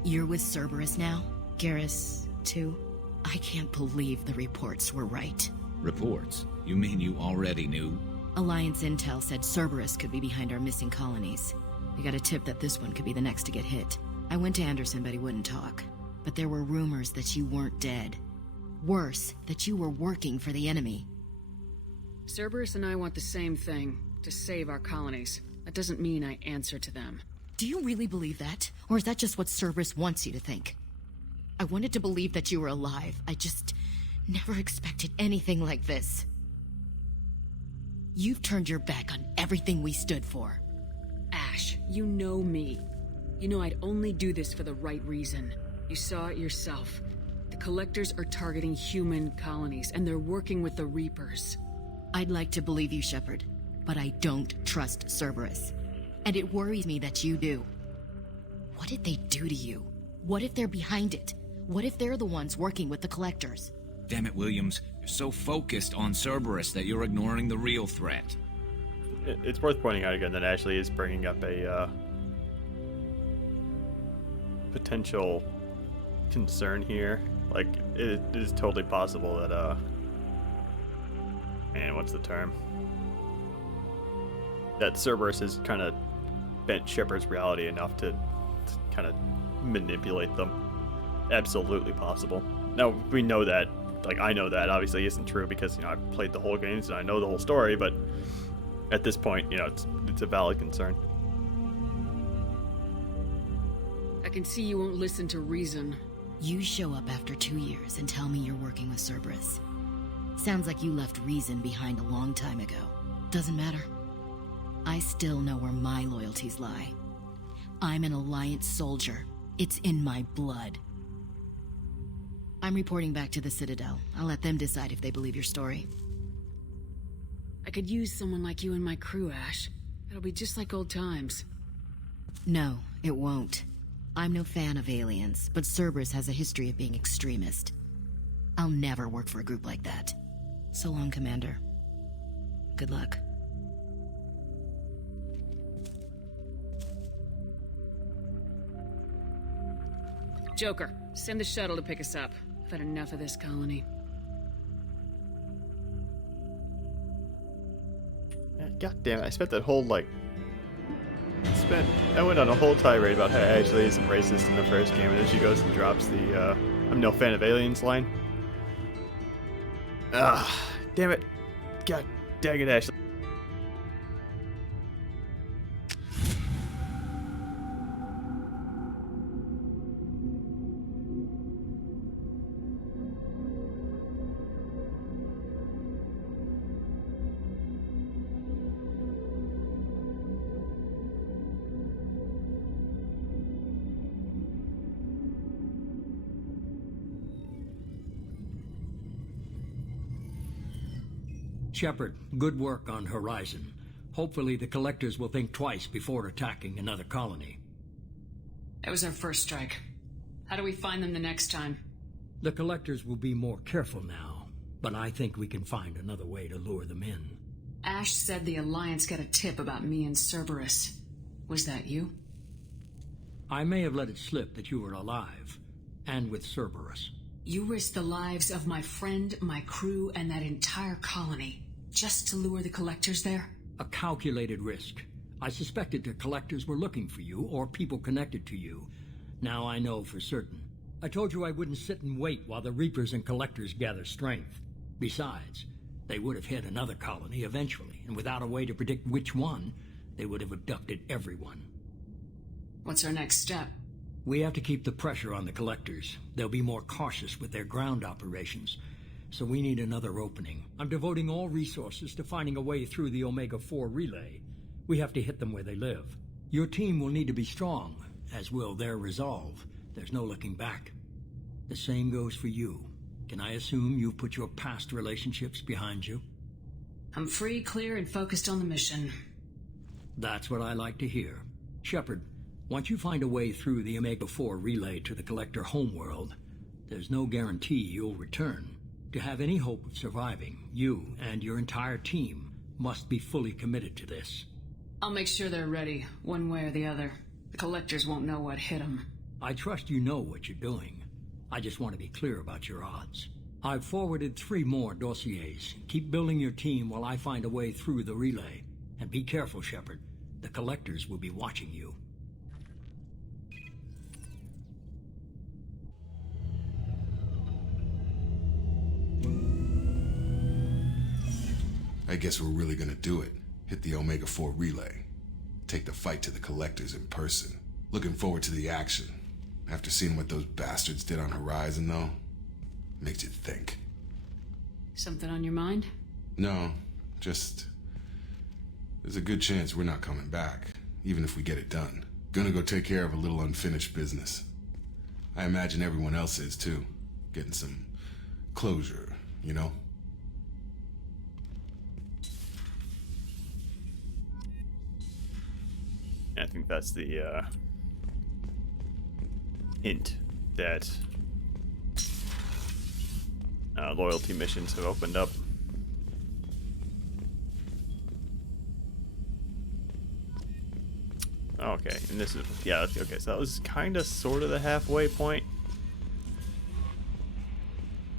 You're with Cerberus now? Garrus, too? I can't believe the reports were right. Reports? You mean you already knew? Alliance intel said Cerberus could be behind our missing colonies. I got a tip that this one could be the next to get hit. I went to Anderson, but he wouldn't talk. But there were rumors that you weren't dead. Worse, that you were working for the enemy. Cerberus and I want the same thing, to save our colonies. That doesn't mean I answer to them. Do you really believe that? Or is that just what Cerberus wants you to think? I wanted to believe that you were alive. I just never expected anything like this. You've turned your back on everything we stood for. Ash, you know me. You know I'd only do this for the right reason. You saw it yourself. The Collectors are targeting human colonies, and they're working with the Reapers. I'd like to believe you, Shepard, but I don't trust Cerberus. And it worries me that you do. What did they do to you? What if they're behind it? What if they're the ones working with the Collectors? Damn it, Williams. You're so focused on Cerberus that you're ignoring the real threat. It's worth pointing out again that Ashley is bringing up a potential concern here. Like, it is totally possible that, man, what's the term? That Cerberus has kind of bent Shepard's reality enough to kind of manipulate them. Absolutely possible. Now, we know that, like, I know that obviously isn't true because, you know, I've played the whole games and I know the whole story, but at this point, you know, it's a valid concern. I can see you won't listen to reason. You show up after 2 years and tell me you're working with Cerberus. Sounds like you left reason behind a long time ago. Doesn't matter. I still know where my loyalties lie. I'm an Alliance soldier. It's in my blood. I'm reporting back to the Citadel. I'll let them decide if they believe your story. I could use someone like you in my crew, Ash. It'll be just like old times. No, it won't. I'm no fan of aliens, but Cerberus has a history of being extremist. I'll never work for a group like that. So long, Commander. Good luck. Joker, send the shuttle to pick us up. I've had enough of this colony. God damn it, I spent that whole, I went on a whole tirade about how Ashley isn't racist in the first game, and then she goes and drops the, I'm no fan of aliens line. Ah, damn it. God dang it, Ashley. Shepard, good work on Horizon. Hopefully the Collectors will think twice before attacking another colony. That was our first strike. How do we find them the next time? The Collectors will be more careful now, but I think we can find another way to lure them in. Ash said the Alliance got a tip about me and Cerberus. Was that you? I may have let it slip that you were alive, and with Cerberus. You risked the lives of my friend, my crew, and that entire colony, just to lure the Collectors there? A calculated risk. I suspected the Collectors were looking for you, or people connected to you. Now I know for certain. I told you I wouldn't sit and wait while the Reapers and Collectors gather strength. Besides, they would have hit another colony eventually, and without a way to predict which one, they would have abducted everyone. What's our next step? We have to keep the pressure on the Collectors. They'll be more cautious with their ground operations. So we need another opening. I'm devoting all resources to finding a way through the Omega-4 relay. We have to hit them where they live. Your team will need to be strong, as will their resolve. There's no looking back. The same goes for you. Can I assume you've put your past relationships behind you? I'm free, clear, and focused on the mission. That's what I like to hear. Shepard, once you find a way through the Omega-4 relay to the Collector homeworld, there's no guarantee you'll return. To have any hope of surviving, you and your entire team must be fully committed to this. I'll make sure they're ready, one way or the other. The collectors won't know what hit them. I trust you know what you're doing. I just want to be clear about your odds. I've forwarded 3 more dossiers. Keep building your team while I find a way through the relay. And be careful, Shepard. The collectors will be watching you. I guess we're really gonna do it. Hit the Omega-4 relay. Take the fight to the collectors in person. Looking forward to the action. After seeing what those bastards did on Horizon, though, makes you think. Something on your mind? No, just... there's a good chance we're not coming back, even if we get it done. Gonna go take care of a little unfinished business. I imagine everyone else is, too. Getting some closure, you know? I think that's the hint that loyalty missions have opened up. Okay, and this is, yeah, okay, so that was kind of sort of the halfway point.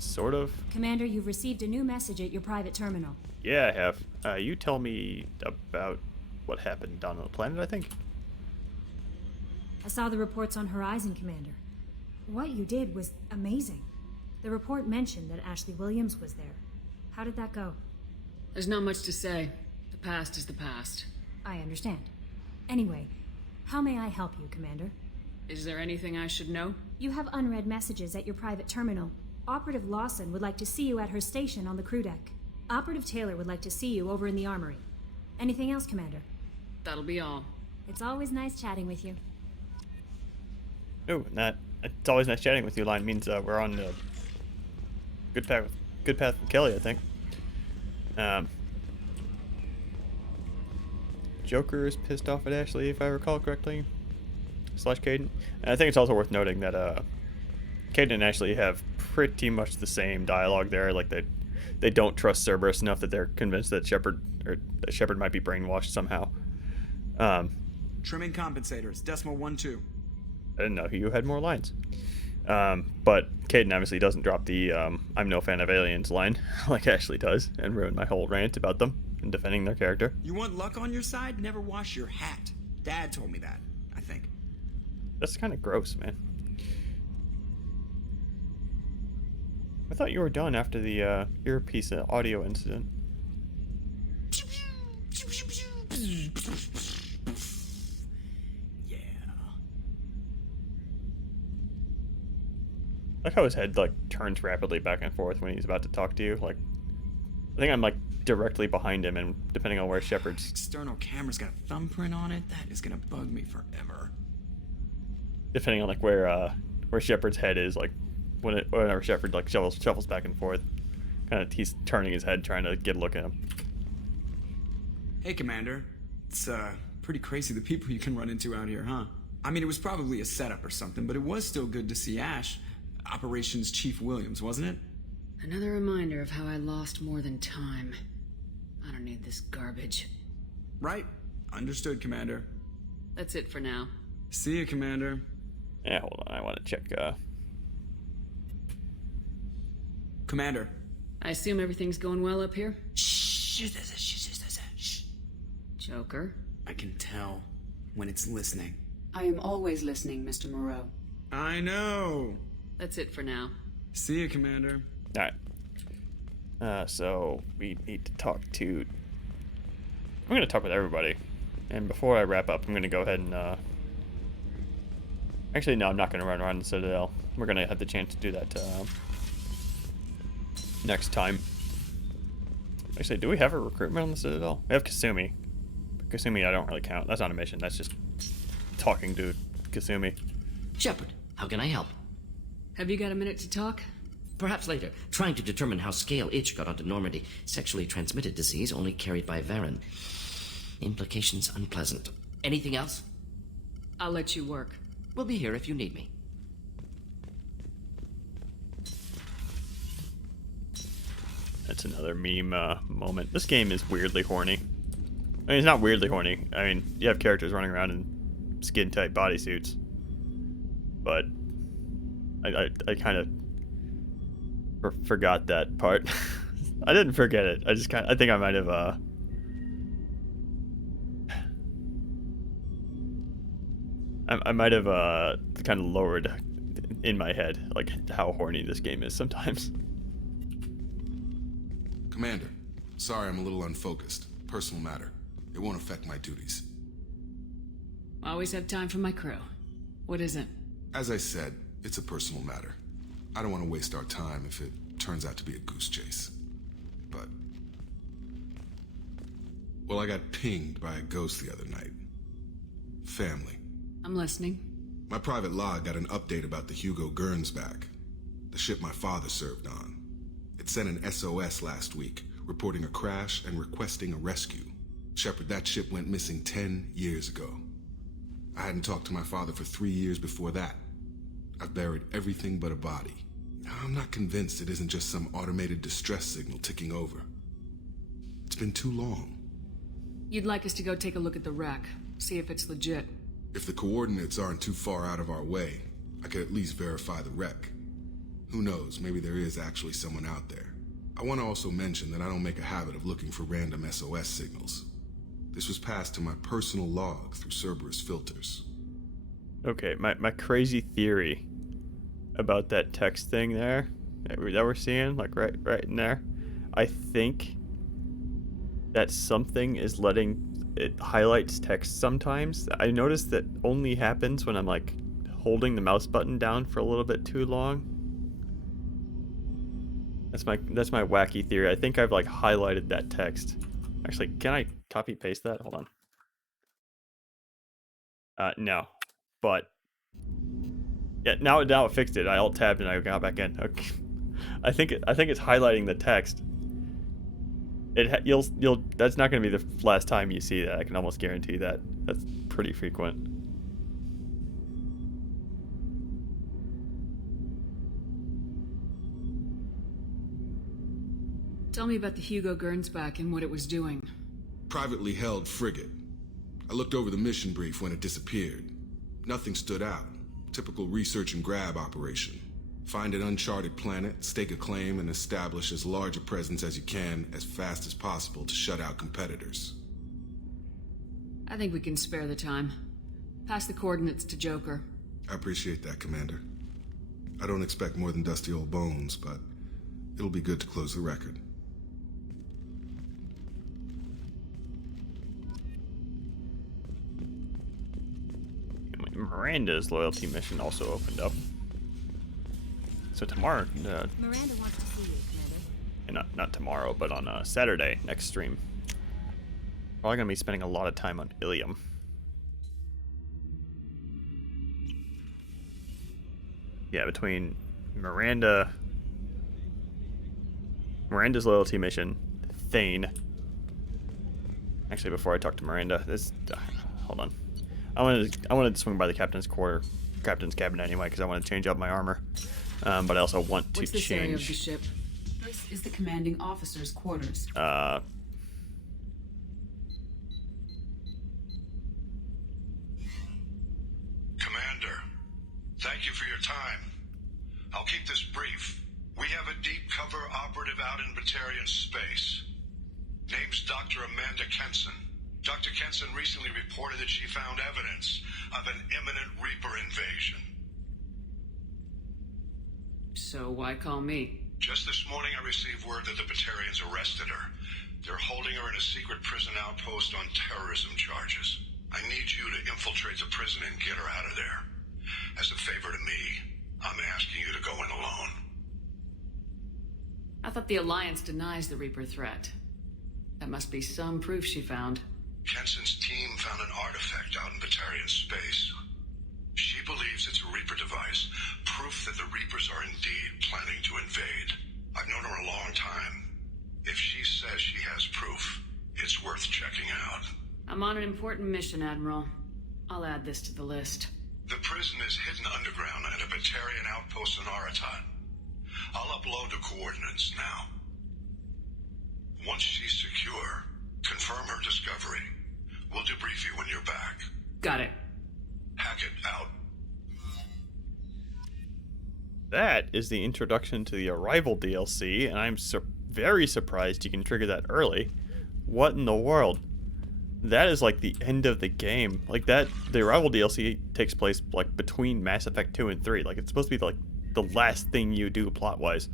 Sort of. Commander, you've received a new message at your private terminal. Yeah, I have. You tell me about what happened down on the planet, I think. I saw the reports on Horizon, Commander. What you did was amazing. The report mentioned that Ashley Williams was there. How did that go? There's not much to say. The past is the past. I understand. Anyway, how may I help you, Commander? Is there anything I should know? You have unread messages at your private terminal. Operative Lawson would like to see you at her station on the crew deck. Operative Taylor would like to see you over in the armory. Anything else, Commander? That'll be all. It's always nice chatting with you. Oh, that it's always nice chatting with you line means we're on the good path with Kelly, I think. Joker is pissed off at Ashley, if I recall correctly. / Kaidan. And I think it's also worth noting that Kaidan and Ashley have pretty much the same dialogue there. Like they don't trust Cerberus enough that they're convinced that Shepard might be brainwashed somehow. Trimming compensators, decimal 1-2. I didn't know you had more lines. But Kaidan obviously doesn't drop the I'm no fan of aliens line like Ashley does and ruin my whole rant about them and defending their character. You want luck on your side? Never wash your hat. Dad told me that, I think. That's kind of gross, man. I thought you were done after the earpiece audio incident. Yeah. Like how his head like turns rapidly back and forth when he's about to talk to you. Like, I think I'm like directly behind him, and depending on where Shepard's external camera's got a thumbprint on it. That is gonna bug me forever. Depending on like where Shepard's head is, like whenever Shepard like shuffles back and forth, kind of he's turning his head trying to get a look at him. Hey, Commander. It's pretty crazy the people you can run into out here, huh? I mean, it was probably a setup or something, but it was still good to see Ash, Operations Chief Williams, wasn't it? Another reminder of how I lost more than time. I don't need this garbage. Right. Understood, Commander. That's it for now. See you, Commander. Yeah, hold on. I want to check. Commander. I assume everything's going well up here? Shh. Joker? I can tell when it's listening. I am always listening, Mr. Moreau. I know. That's it for now. See you, Commander. Alright. So, we need to talk to... I'm going to talk with everybody. And before I wrap up, I'm going to go ahead and... Actually, no, I'm not going to run around the Citadel. We're going to have the chance to do that next time. Actually, do we have a recruitment on the Citadel? We have Kasumi. Kasumi, I don't really count. That's not a mission. That's just talking to Kasumi. Shepard, how can I help? Have you got a minute to talk? Perhaps later. Trying to determine how Scale H got onto Normandy. Sexually transmitted disease only carried by Varen. Implications unpleasant. Anything else? I'll let you work. We'll be here if you need me. That's another meme moment. This game is weirdly horny. I mean, it's not weirdly horny. I mean, you have characters running around in skin-tight bodysuits. But I kind of forgot that part. I didn't forget it. I think I might have I might have kind of lowered in my head like how horny this game is sometimes. Commander, sorry I'm a little unfocused. Personal matter. It won't affect my duties. Always have time for my crew. What is it? As I said, it's a personal matter. I don't want to waste our time if it turns out to be a goose chase. But... well, I got pinged by a ghost the other night. Family. I'm listening. My private log got an update about the Hugo Gernsback, the ship my father served on. It sent an SOS last week, reporting a crash and requesting a rescue. Shepard, that ship went missing 10 years ago. I hadn't talked to my father for 3 years before that. I've buried everything but a body. I'm not convinced it isn't just some automated distress signal ticking over. It's been too long. You'd like us to go take a look at the wreck, see if it's legit. If the coordinates aren't too far out of our way, I could at least verify the wreck. Who knows, maybe there is actually someone out there. I want to also mention that I don't make a habit of looking for random SOS signals. This was passed to my personal log through Cerberus filters. Okay, my crazy theory about that text thing there that we're seeing, like right in there. I think that something is letting it highlights text sometimes. I noticed that only happens when I'm like holding the mouse button down for a little bit too long. That's my wacky theory. I think I've like highlighted that text. Actually, can I copy paste that? Hold on. No, but yeah, now it fixed it. I alt tabbed and I got back in. Okay. I think it's highlighting the text. You'll that's not going to be the last time you see that. I can almost guarantee that. That's pretty frequent. Tell me about the Hugo Gernsback and what it was doing. Privately held frigate. I looked over the mission brief when it disappeared. Nothing stood out. Typical research and grab operation. Find an uncharted planet, stake a claim, and establish as large a presence as you can as fast as possible to shut out competitors. I think we can spare the time. Pass the coordinates to Joker. I appreciate that, Commander. I don't expect more than dusty old bones, but it'll be good to close the record. Miranda's loyalty mission also opened up. So tomorrow, Miranda wants to see you, Commander. and not tomorrow, but on Saturday, next stream. Probably gonna be spending a lot of time on Ilium. Yeah, between Miranda's loyalty mission, Thane. Actually, before I talk to Miranda, hold on. I wanted to swing by the captain's cabin anyway because I want to change up my armor. But I also want to What's this change. area of the ship? This is the commanding officer's quarters. Commander, thank you for your time. I'll keep this brief. We have a deep cover operative out in Batarian space. Name's Dr. Amanda Kenson. Dr. Kenson recently reported that she found evidence of an imminent Reaper invasion. So why call me? Just this morning I received word that the Batarians arrested her. They're holding her in a secret prison outpost on terrorism charges. I need you to infiltrate the prison and get her out of there. As a favor to me, I'm asking you to go in alone. I thought the Alliance denies the Reaper threat. That must be some proof she found. Kenson's team found an artifact out in Batarian space. She believes it's a Reaper device, proof that the Reapers are indeed planning to invade. I've known her a long time. If she says she has proof, it's worth checking out. I'm on an important mission, Admiral. I'll add this to the list. The prison is hidden underground at a Batarian outpost in Aratat. I'll upload the coordinates now. Once she's secure, confirm her discovery. We'll debrief you when you're back. Got it. Hackett out. That is the introduction to the Arrival DLC, and I'm very surprised you can trigger that early. What in the world? That is like the end of the game. Like that, the Arrival DLC takes place like between Mass Effect 2 and 3. Like it's supposed to be like the last thing you do plot-wise.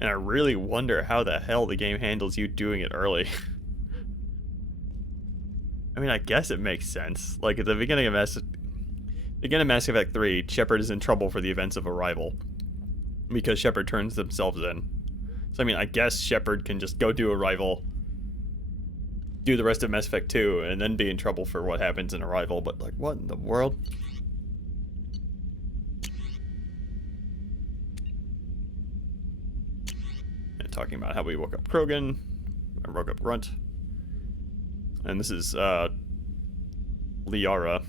And I really wonder how the hell the game handles you doing it early. I mean, I guess it makes sense. Like at the beginning of Mass Effect 3, Shepard is in trouble for the events of Arrival because Shepard turns themselves in. So I mean, I guess Shepard can just go do Arrival, do the rest of Mass Effect 2, and then be in trouble for what happens in Arrival. But like, what in the world? And talking about how we woke up Krogan, and woke up Grunt, and this is Liara.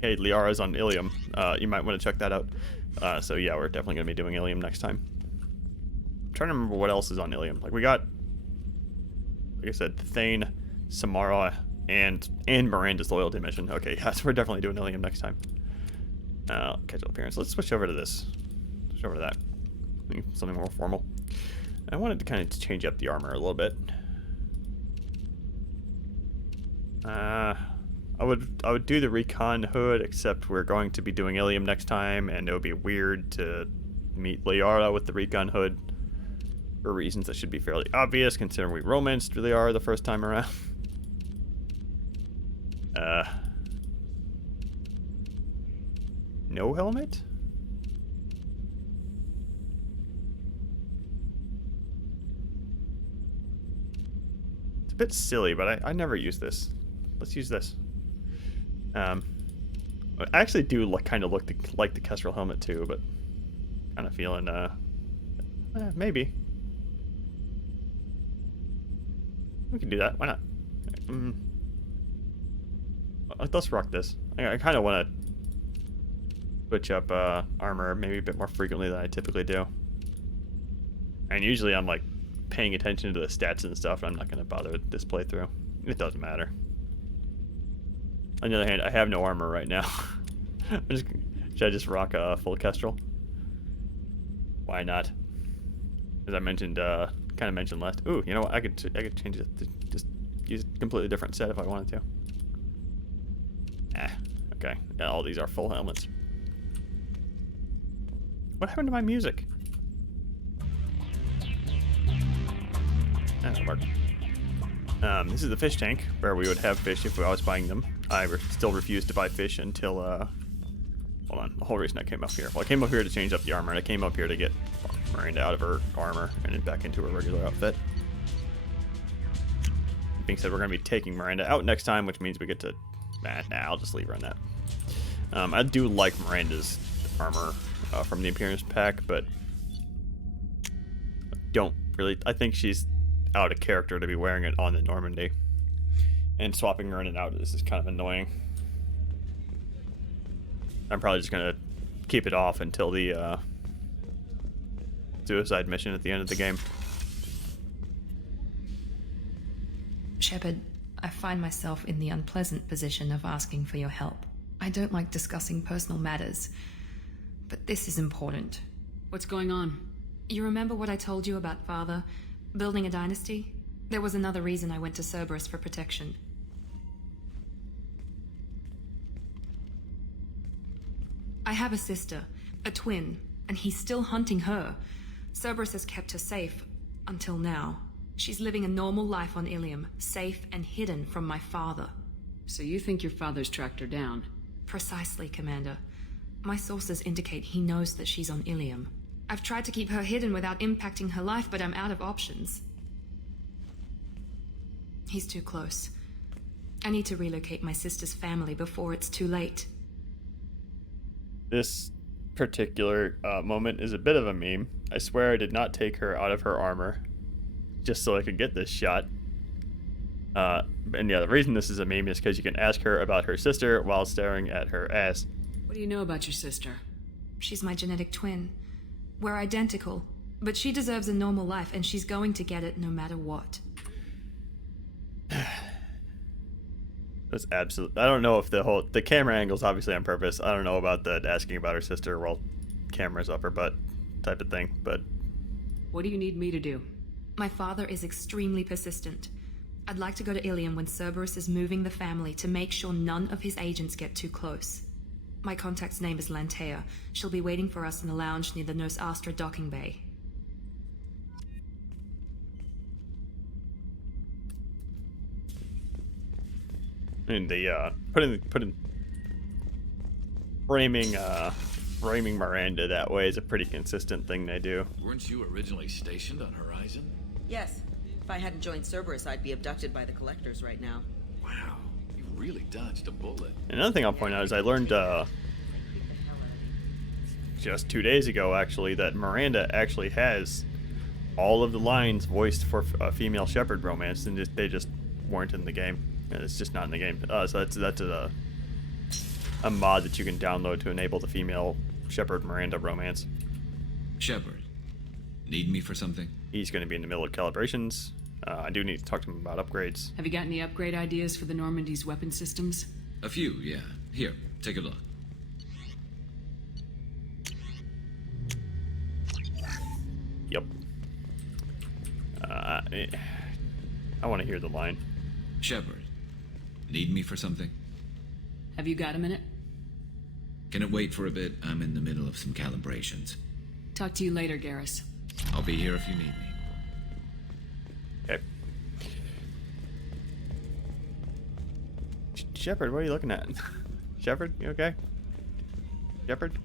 Hey, Liara's on Ilium. You might want to check that out. So yeah, we're definitely going to be doing Ilium next time. I'm trying to remember what else is on Ilium. Like we got, like I said, Thane, Samara, and Miranda's loyalty mission. Okay, yes, we're definitely doing Ilium next time. Casual appearance. Let's switch over to this. Switch over to that. Something more formal. I wanted to kind of change up the armor a little bit. I would do the recon hood, except we're going to be doing Ilium next time, and it would be weird to meet Liara with the recon hood for reasons that should be fairly obvious, considering we romanced Liara the first time around. No helmet? It's a bit silly, but I never use this. Let's use this. I actually do kind of look like the Kestrel helmet too, but kind of feeling maybe we can do that. Why not? Let's rock this. I kind of want to switch up armor maybe a bit more frequently than I typically do. And usually I'm like paying attention to the stats and stuff. And I'm not going to bother with this playthrough. It doesn't matter. On the other hand, I have no armor right now. Should I just rock a full Kestrel? Why not? As I mentioned, kind of mentioned last. Ooh, you know what? I could change it to just use a completely different set if I wanted to. Okay. Yeah, all these are full helmets. What happened to my music? That'll work. This is the fish tank, where we would have fish if I was buying them. I still refuse to buy fish until, hold on, the whole reason I came up here. Well, I came up here to change up the armor, and I came up here to get Miranda out of her armor and then back into her regular outfit. Being said, we're going to be taking Miranda out next time, which means we get to... Nah, I'll just leave her on that. I do like Miranda's armor from the Appearance Pack, but don't really... I think she's out of character to be wearing it on the Normandy. And swapping her in and out is kind of annoying. I'm probably just going to keep it off until the suicide mission at the end of the game. Shepard, I find myself in the unpleasant position of asking for your help. I don't like discussing personal matters, but this is important. What's going on? You remember what I told you about Father? Building a dynasty? There was another reason I went to Cerberus for protection. I have a sister, a twin, and he's still hunting her. Cerberus has kept her safe, until now. She's living a normal life on Ilium, safe and hidden from my father. So you think your father's tracked her down? Precisely, Commander. My sources indicate he knows that she's on Ilium. I've tried to keep her hidden without impacting her life, but I'm out of options. He's too close. I need to relocate my sister's family before it's too late. This particular moment is a bit of a meme. I swear I did not take her out of her armor just so I could get this shot. And yeah, the reason this is a meme is because you can ask her about her sister while staring at her ass. What do you know about your sister? She's my genetic twin. We're identical, But she deserves a normal life, and she's going to get it no matter what. That's absolute. I don't know if the camera angle's obviously on purpose. I don't know about the asking about her sister while camera's up her butt type of thing, but... What do you need me to do? My father is extremely persistent. I'd like to go to Ilium when Cerberus is moving the family to make sure none of his agents get too close. My contact's name is Lantea. She'll be waiting for us in the lounge near the Nos Astra docking bay. And the framing Miranda that way is a pretty consistent thing they do. Weren't you originally stationed on Horizon? Yes. If I hadn't joined Cerberus, I'd be abducted by the Collectors right now. Wow, you really dodged a bullet. Another thing I'll point out is I learned just 2 days ago, actually, that Miranda actually has all of the lines voiced for a female Shepard romance, and they just weren't in the game. It's just not in the game. So that's a mod that you can download to enable the female Shepard Miranda romance. Shepard, need me for something? He's going to be in the middle of calibrations. I do need to talk to him about upgrades. Have you got any upgrade ideas for the Normandy's weapon systems? A few, yeah. Here, take a look. Yep. I want to hear the line. Shepard, need me for something? Have you got a minute? Can it wait for a bit? I'm in the middle of some calibrations. Talk to you later, Garrus. I'll be here if you need me. Okay. Shepard, what are you looking at? Shepard, you okay? Shepard?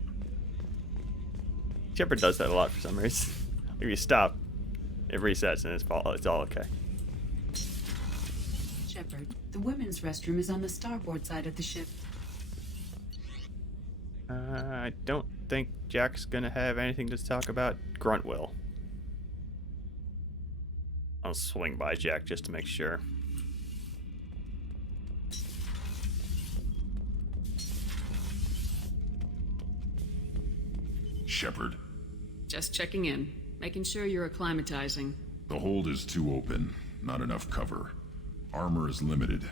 Shepard does that a lot for some reason. If you stop, it resets and it's all okay. Shepard, the women's restroom is on the starboard side of the ship. I don't think Jack's gonna have anything to talk about. Grunt will. I'll swing by Jack just to make sure. Shepard. Just checking in, making sure you're acclimatizing. The hold is too open, not enough cover. Armor is limited.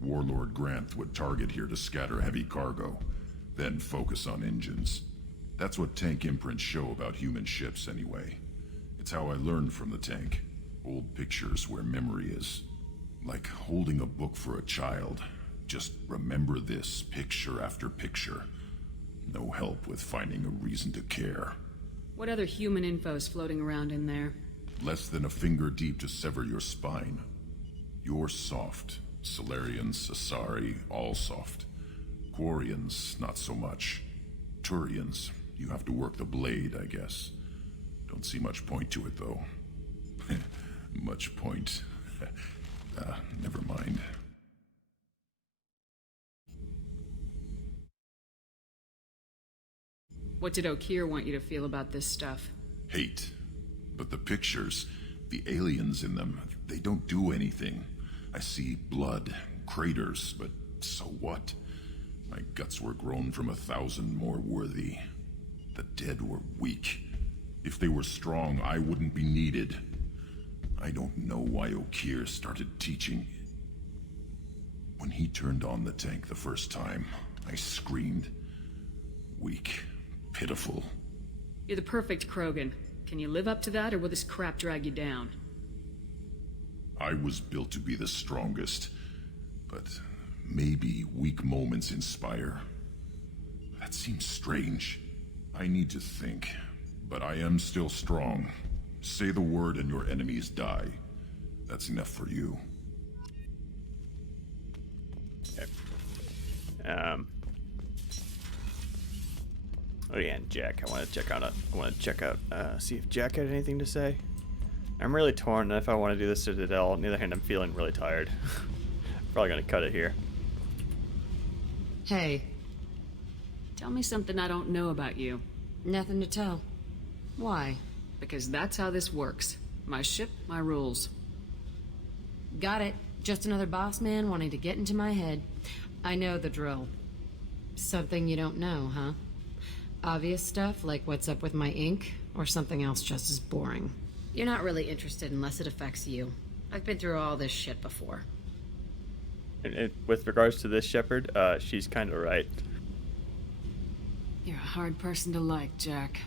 Warlord Granth would target here to scatter heavy cargo, then focus on engines. That's what tank imprints show about human ships anyway. It's how I learned from the tank. Old pictures where memory is. Like holding a book for a child. Just remember this, picture after picture. No help with finding a reason to care. What other human info's floating around in there? Less than a finger deep to sever your spine. You're soft. Solarians, Asari, all soft. Quarians, not so much. Turians, you have to work the blade, I guess. Don't see much point to it, though. Much point. Never mind. What did Okeer want you to feel about this stuff? Hate. But the pictures, the aliens in them, they don't do anything. I see blood, craters, but so what? My guts were grown from 1,000 more worthy. The dead were weak. If they were strong, I wouldn't be needed. I don't know why Okeer started teaching. When he turned on the tank the first time, I screamed. Weak, pitiful. You're the perfect Krogan. Can you live up to that, or will this crap drag you down? I was built to be the strongest, but maybe weak moments inspire. That seems strange. I need to think, but I am still strong. Say the word and your enemies die. That's enough for you. Okay. Oh yeah, and Jack. I want to check out. See if Jack had anything to say. I'm really torn if I want to do this to Dedell. On the other hand, I'm feeling really tired. Probably gonna cut it here. Hey. Tell me something I don't know about you. Nothing to tell. Why? Because that's how this works. My ship, my rules. Got it. Just another boss man wanting to get into my head. I know the drill. Something you don't know, huh? Obvious stuff like what's up with my ink? Or something else just as boring. You're not really interested unless it affects you. I've been through all this shit before. With regards to this Shepard, she's kind of right. You're a hard person to like, Jack.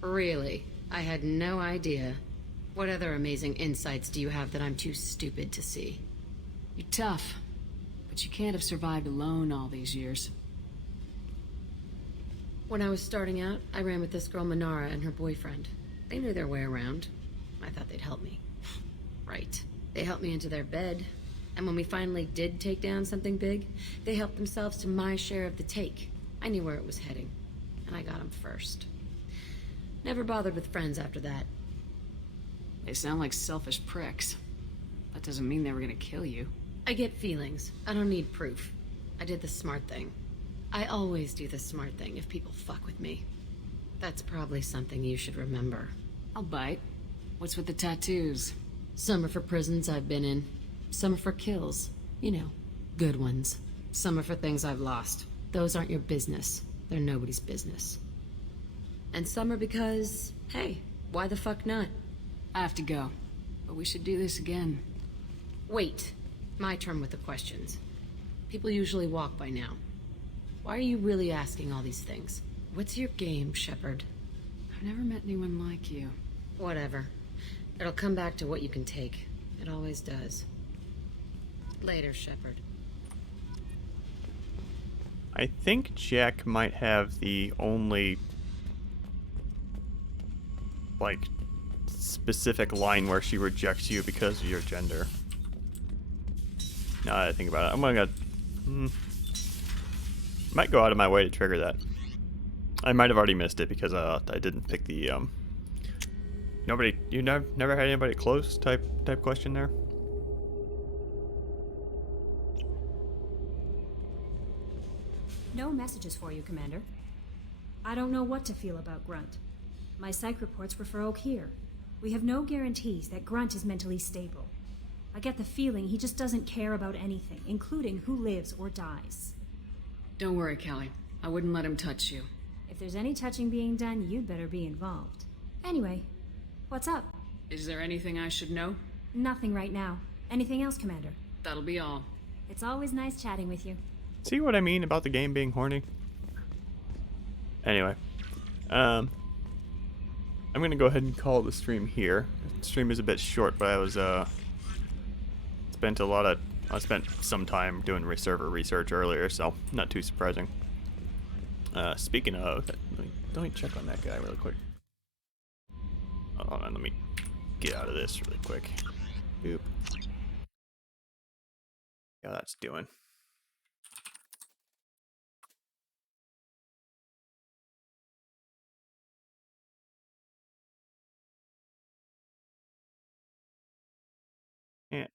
Really? I had no idea. What other amazing insights do you have that I'm too stupid to see? You're tough, but you can't have survived alone all these years. When I was starting out, I ran with this girl Manara and her boyfriend. They knew their way around. I thought they'd help me. Right. They helped me into their bed, and when we finally did take down something big, they helped themselves to my share of the take. I knew where it was heading, and I got them first. Never bothered with friends after that. They sound like selfish pricks. That doesn't mean they were gonna kill you. I get feelings. I don't need proof. I did the smart thing. I always do the smart thing if people fuck with me. That's probably something you should remember. I'll bite. What's with the tattoos? Some are for prisons I've been in. Some are for kills. You know, good ones. Some are for things I've lost. Those aren't your business. They're nobody's business. And some are because, hey, why the fuck not? I have to go, but we should do this again. Wait. My turn with the questions. People usually walk by now. Why are you really asking all these things? What's your game, Shepard? I've never met anyone like you. Whatever. It'll come back to what you can take. It always does. Later, Shepard. I think Jack might have the only, like, specific line where she rejects you because of your gender. Now that I think about it, I'm gonna... might go out of my way to trigger that. I might have already missed it because I didn't pick the nobody. You never had anybody close type question there. No messages for you, Commander. I don't know what to feel about Grunt. My psych reports refer Oak here. We have no guarantees that Grunt is mentally stable. I get the feeling he just doesn't care about anything, including who lives or dies. Don't worry, Callie. I wouldn't let him touch you. If there's any touching being done, you'd better be involved. Anyway, what's up? Is there anything I should know? Nothing right now. Anything else, Commander? That'll be all. It's always nice chatting with you. See what I mean about the game being horny? Anyway, I'm gonna go ahead and call the stream here. The stream is a bit short, but I spent some time doing server research earlier, so not too surprising. Speaking of, let me check on that guy really quick. Hold on, let me get out of this really quick. Boop. Yeah, that's doing.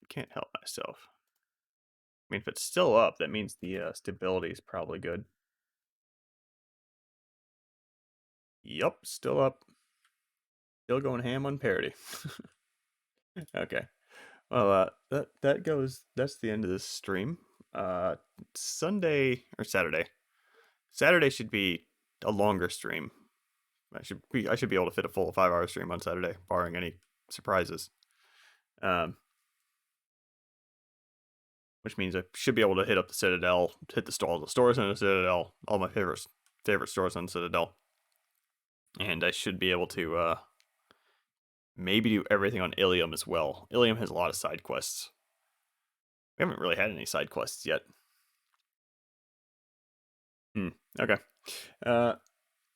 Can't help myself. I mean, if it's still up, that means the stability is probably good. Yup, still up. Still going ham on parity. Okay. Well, that's the end of this stream. Sunday or Saturday. Saturday should be a longer stream. I should be able to fit a full 5-hour stream on Saturday, barring any surprises. Which means I should be able to hit up the Citadel, hit all the stores in the Citadel, all my favorite stores on the Citadel. And I should be able to maybe do everything on Ilium as well. Ilium has a lot of side quests. We haven't really had any side quests yet. Okay.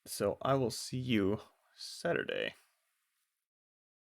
So I will see you Saturday.